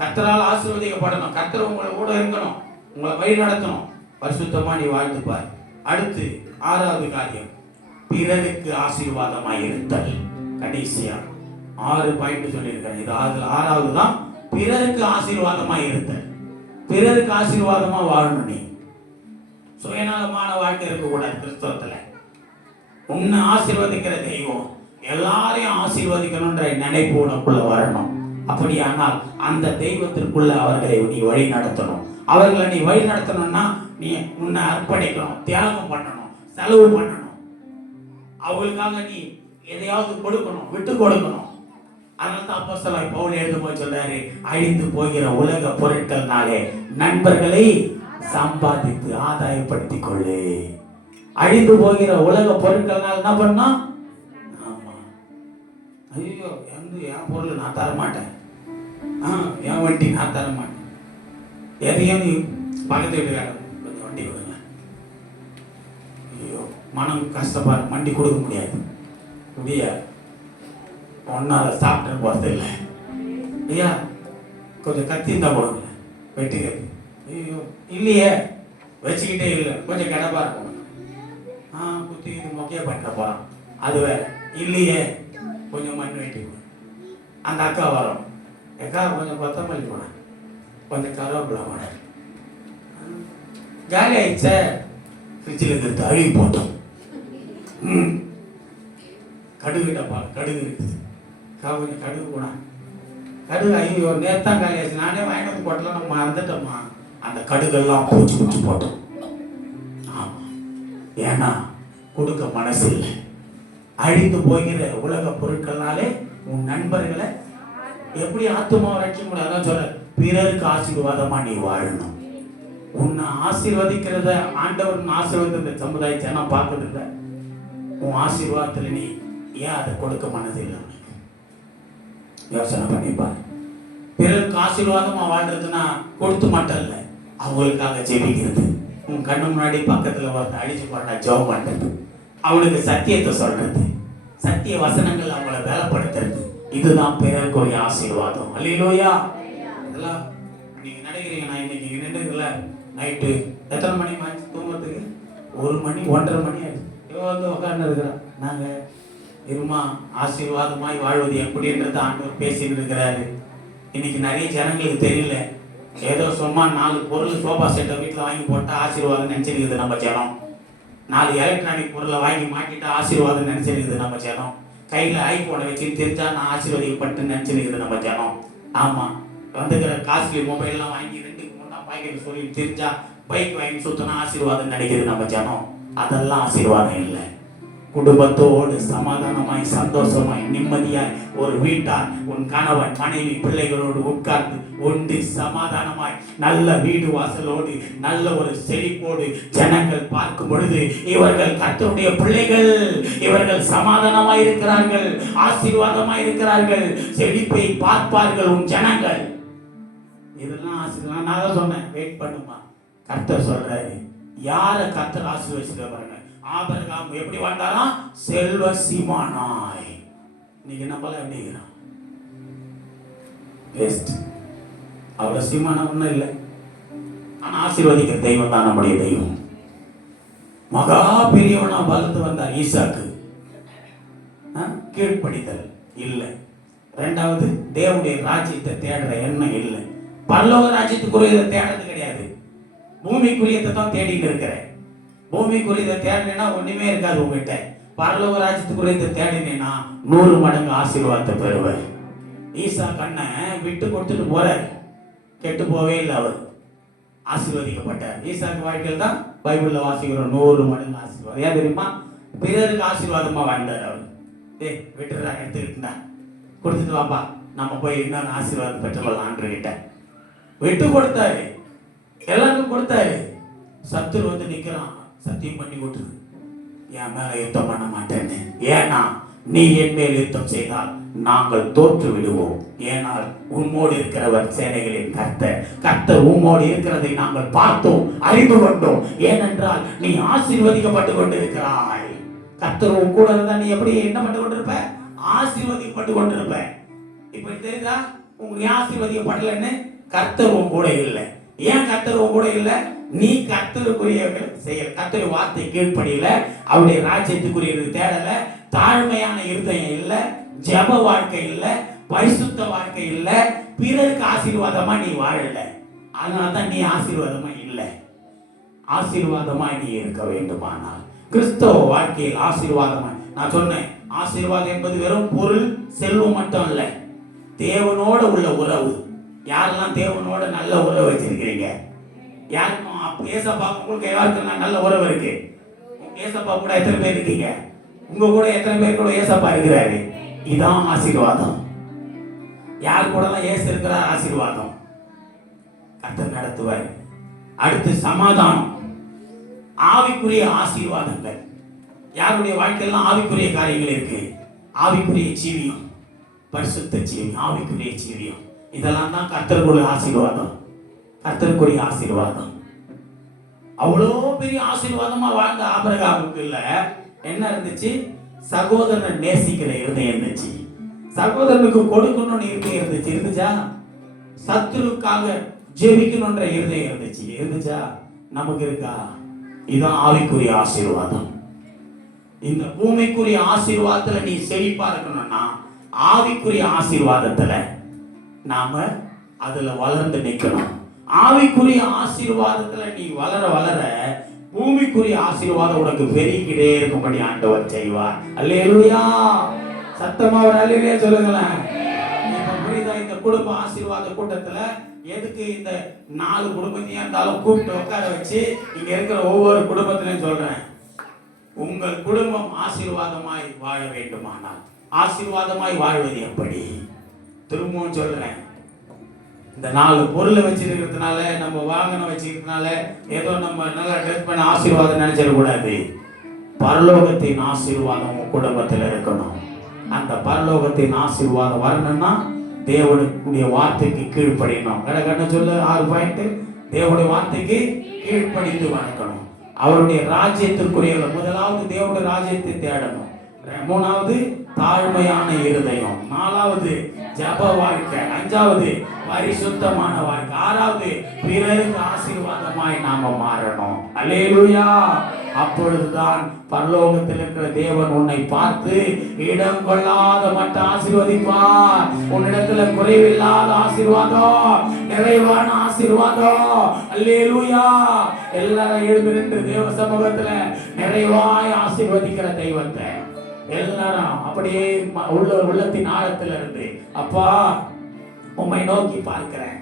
கர்த்தரால் ஆசீர்வதிக்கப்படணும். கர்த்தர் உங்களை கூட இருக்கணும், உங்களை வழி நடத்தணும். பரிசுத்தமா நீ வாழ்ந்துப்பார். அடுத்து 6வது காரியம், பிறருக்கு ஆசீர்வாதமாய் இருத்தல். கடைசியா 6 பாயிண்ட் சொல்லியிருக்கேன். இது 6வது தான், பிறருக்கு ஆசீர்வாதமாய் இருத்தல். பிறருக்கு ஆசீர்வாதமா வாழணும். நீ சுயநலமான வாழ்க்கை இருக்கக்கூடாது. கிறிஸ்தவத்துல உன்னை ஆசீர்வதிக்கிற தெய்வம் எல்லாரையும் ஆசீர்வதிக்கணும்ன்ற நினைப்பு உனக்குள்ள வரணும். அப்படியானால் அந்த தெய்வத்திற்குள்ள அவர்களை நீ வழி நடத்தணும். அவர்களை நீ வழி நடத்தணும்னா நீ உன்னை அர்ப்பணிக்கணும், தியாகம் பண்ணணும், செலவு பண்ணணும். அவங்களுக்காக நீ எதையாவது கொடுக்கணும், விட்டு கொடுக்கணும். அதனால தான் அப்போஸ்தலன் பவுல் எழுதும்போது சொல்றாரு, அழிந்து போகிற உலக பொருட்கள்னாலே நண்பர்களை சம்பாதித்து ஆதாயப்படுத்திக் கொள்ளு. அழிந்து போகிற உலக பொருட்கள்னால என்ன பண்ணோம்? ஆமா, ஐயோ என் பொருள் நான் தரமாட்டேன், என் வண்டி நான் தரமாட்டேன், எதையும் நீ பக்கத்து வீட்டுக்கார கொஞ்சம் வண்டி கொடுங்க, ஐயோ மனம் கஷ்டப்பாடு, வண்டி கொடுக்க முடியாது, முடியாது, ஒன்னால சாப்பிட்டு போறது இல்லை, ஐயா கொஞ்சம் கத்தி இருந்தா கொடுங்க, வெட்டி கத்தி, ஐயோ இல்லையே வச்சுக்கிட்டே இல்லை, கொஞ்சம் கிடப்பா இருக்கும், குத்தி இது மொக்கையா பண்ணிட்ட போறான், அது வேற, இல்லையே கொஞ்சம் மண் வெட்டி கொடு. அந்த அக்கா வரும், அக்கா கொஞ்சம் கொத்தமல்லி போன, கொஞ்சம் கருவேப்பிலை போன, ஜாலி ஆயிடுச்சே, ஃப்ரிட்ஜில் இருந்து அழுகி போட்டோம், கடுகு டப்பா கடுகு இருக்குது, கொஞ்சம் கடுகு போனா, கடுகு ஐயோ நேத்தான் காலி ஆச்சு, நானே வாங்கிட்டு வந்து போட்டலாம், நம்ம மறந்துட்டோம்மா, அந்த கடுகெல்லாம் பூச்சி பூச்சி போட்டோம். ஆமா, ஏன்னா கொடுக்க மனசு இல்லை. அழிந்து போகிற உலக பொருட்கள்னாலே உன் நண்பர்களை எப்படி ஆத்துமாவை ரட்சிக்க முடியாது? அதான் சொல்ற, பிறருக்கு ஆசீர்வாதமா நீ வாழணும். உன்னை ஆசீர்வதிக்கிறத ஆண்டவர் ஆசீர்வாத இந்த சமுதாயத்தை நான் பார்க்கறது இல்லை. உன் ஆசீர்வாதத்துல நீ ஏன் அதை கொடுக்க மனதில்லை? உனக்கு யோசனை பண்ணிப்பாரு. பிறருக்கு ஆசீர்வாதமா வாழ்றதுன்னா கொடுத்து மட்டும் இல்லை, அவங்களுக்காக ஜெபிக்கிறது, உன் கண்ணு முன்னாடி பக்கத்துல ஒருத்தர் அடிச்சு போட்டா ஜெபம் பண்றது, அவனுக்கு சத்தியத்தை சொல்றது, சத்திய வசனங்கள் அவங்கள வேலைப்படுத்துறது, இதுதான் பிறருக்குரிய ஆசீர்வாதம். அல்லேலூயா. இதெல்லாம் நீங்க நினைக்கிறீங்க, நான் இன்னைக்கு நின்றுல நைட்டு எத்தனை மணி ஆச்சு தூங்குறதுக்கு? 1 மணி 1:30 மணி ஆச்சு. வந்து உட்கார்ந்து இருக்கிறேன். நாங்க இருமா ஆசீர்வாதமாய் வாழ்வது எப்படின்றது ஆண்டவர் பேசிட்டு இருக்கிறாரு. இன்னைக்கு நிறைய ஜனங்களுக்கு தெரியல, ஏதோ சும்மா 4 பொருள் சோஃபா செட்டை வீட்டில் வாங்கி போட்டால் ஆசீர்வாதம் நினச்சிருக்குது நம்ம ஜனம். 4 எலக்ட்ரானிக் பொருளை வாங்கி மாட்டிட்டா ஆசீர்வாதம் நினச்சிருக்குது நம்ம ஜனம். கையில் ஐஃபோனை வச்சு தெரிஞ்சா நான் ஆசீர்வதிக்கப்பட்டு நினச்சிருக்குது நம்ம ஜனம். ஆமாம், வந்துக்கிற காஸ்ட்லி மொபைல்லாம் வாங்கி 2-3 பாக்கெட் சொல்லி தெரிஞ்சா பைக் வாங்கி சுத்தினா ஆசீர்வாதம் நினைக்கிறது நம்ம ஜனம். அதெல்லாம் ஆசீர்வாதம் இல்லை. குடும்பத்தோடு சமாதானமாய் சந்தோஷமாய் நிம்மதியாய் ஒரு வீட்டார், உன் கணவன் மனைவி பிள்ளைகளோடு உட்கார்ந்து ஒன்று சமாதானமாய் நல்ல வீடு வாசலோடு நல்ல ஒரு செழிப்போடு ஜனங்கள் பார்க்கும் பொழுது இவர்கள் கர்த்தருடைய பிள்ளைகள், இவர்கள் சமாதானமாய் இருக்கிறார்கள், ஆசீர்வாதமாய் இருக்கிறார்கள், செழிப்பை பார்ப்பார்கள் உன் ஜனங்கள். இதெல்லாம் ஆசீர்வாதம். நான் தான் சொன்னேன், வெயிட் பண்ணுமா, கர்த்தர் சொல்றாரு. யாரை கர்த்தர் ஆசீர்வதிச்சு பாருங்க. ஆபிரகாம் எப்படி வாழ்ந்தாராம்? செல்வ சீமானாய். நீங்க நம்மள எப்படிங்கிறோம்? வேஸ்ட். அவ்வளவு சீமானா ஒண்ணும் இல்லை. ஆனா ஆசீர்வதிக்கிற தெய்வம் தான் நம்முடைய தெய்வம். மகா பெரியவனா வளர்ந்து வந்தார் ஈசாக்கு. கீழ்ப்படிதல் இல்லை. 2வது, தேவனுடைய ராஜ்யத்தை தேடுற எண்ணம் இல்லை. பரலோக ராஜ்யத்துக்குரியதை தேடுறது கிடையாது, பூமிக்குரியதை தான் தேடிட்டு இருக்கிறேன். பூமிக்குரியதை தேடினா ஒண்ணுமே இருக்காது உங்ககிட்ட. பரலோக ராஜ்யத்துக்குரியதை தேடினா 100 மடங்கு ஆசீர்வாதத்தை பெறுவேன். ஈசா கண்ணை விட்டு கொடுத்துட்டு போறார், கெட்டு போவே இல்லை, அவர் ஆசீர்வதிக்கப்பட்டார். ஈசாக்கு வாழ்க்கையில் தான் பைபிள்ல வாசிக்கிறோம் 100 மடங்கு ஆசீர்வாதம். ஏன் தெரியுமா? பிறருக்கு ஆசீர்வாதமா வாழ்ந்தார் அவர். விட்டுறா, எடுத்துக்கிட்டா, கொடுத்துட்டு வாப்பா, நம்ம போய் இன்னொரு ஆசீர்வாதம் பெற்றுக்கொள்ளலாம் ஆண்டவர்கிட்ட. விட்டு கொடுத்தாரு, எல்லாருக்கும் கொடுத்தாரு. சத்துரு வந்து நிக்கிறான், சத்தியம் பண்ணி கொடுத்துரு, என் மேல யுத்தம் பண்ண மாட்டேன்னு. ஏன்னா நீ என் மேல் யுத்தம் செய்தால் நாங்கள் தோற்று விடுவோம். ஏனால் உம்மோடு இருக்கிறவர் சேனைகளின் கர்த்தர், கர்த்தர் உம்மோடு இருக்கிறதை நாங்கள் பார்த்தோம், அறிந்து கொண்டோம். ஏனென்றால் நீ ஆசீர்வதிக்கப்பட்டு கொண்டிருக்கிறாய். கர்த்தர் உன் கூட இருந்தா நீ எப்படி என்ன பண்ணி கொண்டிருப்ப? ஆசீர்வதிக்கப்பட்டு கொண்டிருப்ப. இப்ப தெரியுதா உங்களுக்கு ஆசீர்வதிக்கப்படலன்னு? கர்த்தர் உன் கூட இல்லை. ஏன் கர்த்தர் உன் கூட இல்லை? நீ கர்த்தருக்குரியவர்கள் செய்யல, கர்த்தருடைய வார்த்தை கீழ்ப்படியில, அவருடைய ராஜ்யத்துக்குரியது தேடல, தாழ்மையான இருதயம் இல்ல, ஜெப வாழ்க்கை இல்ல, பரிசுத்த வாழ்க்கை இல்ல, பிறருக்கு ஆசீர்வாதமா நீ வாழல. அதனாலதான் நீ ஆசீர்வாதமா இல்லை. ஆசீர்வாதமா நீ இருக்க வேண்டுமானால் கிறிஸ்தவ வாழ்க்கையில் ஆசீர்வாதமா, நான் சொன்னேன், ஆசீர்வாதம் என்பது வெறும் பொருள் செல்வம் மட்டும் இல்ல, தேவனோட உள்ள உறவு. யாரெல்லாம் தேவனோட நல்ல உறவு வச்சிருக்கிறீங்க? யாருக்கும் ஏசப்பா உங்களுக்கு எல்லாருக்கும் நல்ல உறவு இருக்கு? ஏசப்பா கூட எத்தனை பேர் இருக்கீங்க? உங்க கூட எத்தனை பேர் கூட ஏசப்பா இருக்கிறாரு? இதான் ஆசீர்வாதம். யார் கூட எல்லாம் ஏசு இருக்கிறார்? ஆசீர்வாதம். கர்த்தர் நடத்துவார். அடுத்து சமாதானம். ஆவிக்குரிய ஆசீர்வாதங்கள். யாருடைய வாழ்க்கையெல்லாம் ஆவிக்குரிய காரியங்கள் இருக்கு? ஆவிக்குரிய ஜீவியம், பரிசுத்த ஜீவியம், ஆவிக்குரிய ஜீவியம், இதெல்லாம் தான் கர்த்தருக்குரிய ஆசீர்வாதம். கர்த்தருக்குரிய ஆசீர்வாதம் அவ்வளோ பெரிய ஆசீர்வாதமா வாழ்ந்த ஆபிரகாமுக்கு இல்ல என்ன இருந்துச்சு? சகோதரனை நேசிக்கிற இருதயம் இருந்துச்சு. சகோதரனுக்கு கொடுக்கணும்னு இருதயம் இருந்துச்சு. இருந்துச்சா? சத்துருக்காக ஜெபிக்கணும்ன்ற இருதயம் இருந்துச்சா? நமக்கு இருக்கா? இதுதான் ஆவிக்குரிய ஆசீர்வாதம். இந்த பூமிக்குரிய ஆசீர்வாதத்துல நீ செழிப்பா இருக்கணும்னா ஆவிக்குரிய ஆசீர்வாதத்துல நாம அதுல வளர்ந்து நிக்கணும். ஆவிக்குரிய ஆசீர்வாதத்துல நீ வளர வளர பூமிக்குரிய ஆசீர்வாதம் உனக்கு பெருகிக்கிட்டே இருக்கும்படி ஆண்டவர் செய்வார். அல்லேலூயா! சத்தமா ஒரு அல்லேலூயா சொல்லுங்களேன். இப்ப புரியுதா? இந்த குடும்ப ஆசீர்வாத கூட்டத்துல எதுக்கு இந்த 4 குடும்பத்தையும் இருந்தாலும் கூப்பிட்டு உட்கார வச்சு இங்க இருக்கிற ஒவ்வொரு குடும்பத்திலையும் சொல்றேன், உங்கள் குடும்பம் ஆசீர்வாதமாய் வாழ வேண்டுமானால் ஆசீர்வாதமாய் வாழ்வது எப்படி? திரும்பவும் சொல்றேன், இந்த 4 பொருளை வச்சிருக்கிறதுனால, நம்ம வாகனம் வச்சிருக்கிறதுனால ஏதோ நம்ம நல்லா ட்ரெஸ் பண்ண ஆசீர்வாதம் நினைச்சிடக்கூடாது. பரலோகத்தின் ஆசீர்வாதம் உங்க குடும்பத்தில் இருக்கணும். அந்த பரலோகத்தின் ஆசீர்வாதம் வரணும்னா தேவனுடைய வார்த்தைக்கு கீழ்ப்படியணும். கடற்கண்ண சொல்லு 6 பாயிண்ட். தேவனுடைய வார்த்தைக்கு கீழ்ப்படிந்து வணக்கணும். அவருடைய ராஜ்யத்திற்குரிய முதலாவது தேவனுடைய ராஜ்யத்தை தேடணும். 3வது தாழ்மையான இருதயம். 4வது ஜப வாழ்க்கை. 5வது பரிசுத்தமான வாழ்க்கை. 6வது பிறருக்கு ஆசீர்வாதமாய் நாம மாறணும். அல்லேலூயா! அப்பொழுதுதான் பரலோகத்தில் இருக்கிற தேவன் உன்னை பார்த்து இடம் கொள்ளாத மட்ட ஆசீர்வதிப்பார். உன்னிடத்துல குறைவில்லாத ஆசீர்வாதம், நிறைவான ஆசீர்வாதம். அல்லேலூயா! எல்லாரும் எழுந்து நின்று தேவ சமூகத்துல நிறைவாய் ஆசீர்வதிக்கிற தெய்வத்தை எல்லாரும் அப்படியே உள்ளத்தின் ஆழத்துல இருந்து, அப்பா உம்மை நோக்கி பார்க்கிறேன்.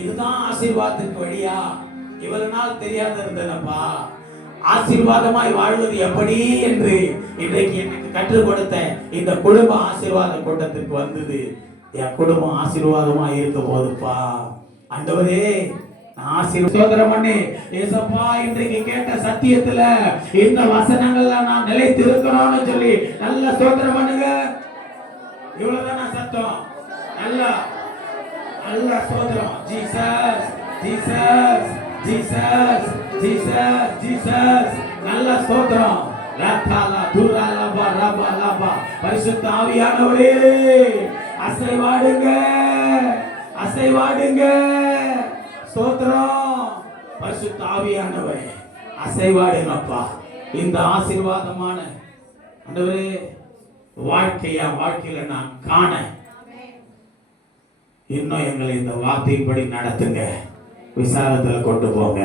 இதுதான் ஆசீர்வாதத்துக்கு வழியா? இவ்வளவு நாள் தெரியாத இருந்தேனப்பா. ஆசீர்வாதமாய் வாழ்வது எப்படி என்று இன்றைக்கு எனக்கு கற்றுக் கொடுத்த இந்த குடும்ப ஆசீர்வாத கூட்டத்திற்கு வந்தது. என் குடும்பம் ஆசீர்வாதமாய் இருக்க போதுப்பா. ஆண்டவரே, ஆசீர்வாதம் பண்ணி ஏசப்பா இன்றைக்கு கேட்ட சத்தியத்துல இந்த வசனங்கள்ல நான் நிலைத்து இருக்கிறோம்னு சொல்லி நல்ல ஸ்தோத்திரம் பண்ணுங்க. இவ்வளவுதான் சத்தம். நல்ல நல்ல ஸ்தோத்திரம். Jesus Jesus Jesus Jesus Jesus. நல்ல ஸ்தோத்திரம். லத்தாலா துராலா பரபா லபா. பரிசுத்த ஆவியானவரே அசைவாடுங்க, அசைவாடுங்க. ஸ்தோத்திரம். பரிசுத்த ஆவியானவரே அசைவாடுங்கப்பா. இந்த ஆசீர்வாதமான ஆண்டவரே வாழ்க்கையில நான் காண இன்னும் எங்களை இந்த வார்த்தையின்படி நடத்துங்க. விசாரத்துல கொண்டு போங்க.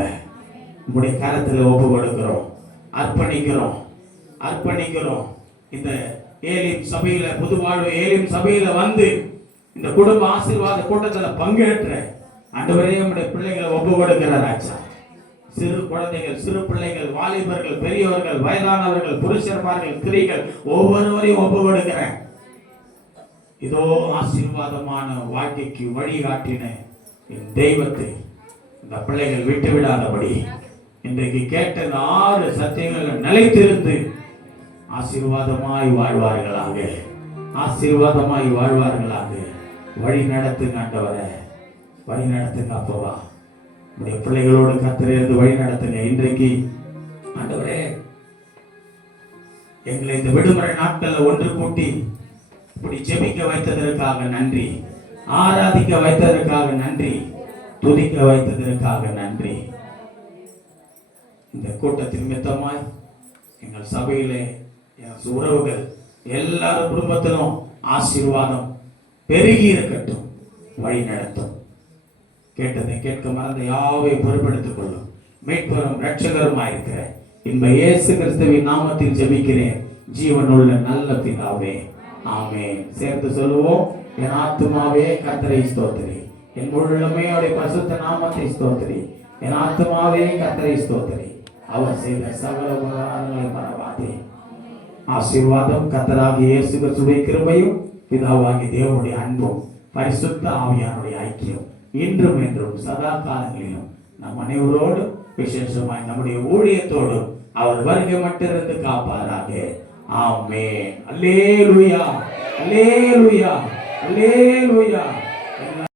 உங்களுடைய கரத்துல ஒப்பு கொடுக்கிறோம், அர்ப்பணிக்கிறோம், அர்ப்பணிக்கிறோம். இந்த ஏலிம் சபையில, புதுவாழ்வு ஏலிம் சபையில வந்து இந்த குடும்ப ஆசீர்வாத கூட்டத்துல பங்கேற்ற ஆண்டவரே உம்முடைய பிள்ளைகளை ஒப்பு கொடுக்கிற ராஜா. சிறு குழந்தைகள், சிறு பிள்ளைகள், வாலிபர்கள், பெரியவர்கள், வயதானவர்கள், புருஷர்மார்கள், ஸ்திரீகள் ஒவ்வொருவரையும் ஒப்பு கொடுக்கிறேன். இதோ ஆசீர்வாதமான வாழ்க்கைக்கு வழிகாட்டின என் தெய்வத்தை இந்த பிள்ளைகள் விட்டு விடாதபடி இன்றைக்கு கேட்ட 6 சத்தியங்கள் நிலைத்திருந்து ஆசீர்வாதமாய் வாழ்வார்களாக, ஆசீர்வாதமாய் வாழ்வார்களாக. வழி நடத்துங்க ஆண்டவரே, வழி நடத்துங்க அப்பவா. உடைய பிள்ளைகளோடு கர்த்தரே வழி நடத்துங்க. இன்றைக்கு ஆண்டவரே எங்களை இந்த விடுமுறை நாட்கள்ல ஒன்று கூட்டி இப்படி ஜெபிக்க வைத்ததற்காக நன்றி, ஆராதிக்க வைத்ததற்காக நன்றி, துதிக்க வைத்ததற்காக நன்றி. இந்த கூட்டத்தின் மித்தமாய் எங்கள் சபையிலே என் உறவுகள் எல்லாரும் குடும்பத்திலும் ஆசீர்வாதம் பெருகி இருக்கட்டும், வழி நடத்தும். கேட்டதை கேட்க மறந்த யாவை பொறுப்பெடுத்துக் கொள்ளும். மீட்பரும் இரட்சகருமாயிருக்கிற இன்ப இயேசு கிறிஸ்துவின் நாமத்தில் ஜெபிக்கிறேன் ஜீவனுள்ள நல்ல பிதாவே, ஆமென். சேர்த்து சொல்லுவோம். என் ஆத்துமாவே கர்த்தரை ஸ்தோத்திரி, என் முழுமே அவருடைய பரிசுத்த நாமத்தை ஸ்தோத்திரி. என் ஆத்துமாவே கர்த்தரை ஸ்தோத்திரி, அவர் செய்த சகல உபகாரங்களை மறவாதே. ஆசீர்வாதம் கர்த்தராகிய இயேசு கிறிஸ்துவின் கிருபையும் பிதாவாகிய தேவனுடைய அன்பும் பரிசுத்த ஆவியானுடைய ஐக்கியம் இன்றும் என்றும் சதா காலங்களிலும் நம் அனைவரோடு விசேஷமாய் நம்முடைய ஊழியத்தோடு அவர் வருகை மட்டும் இருந்து காப்பாராக. ஆமென். அல்லேலூயா, அல்லேலூயா, அல்லேலூயா.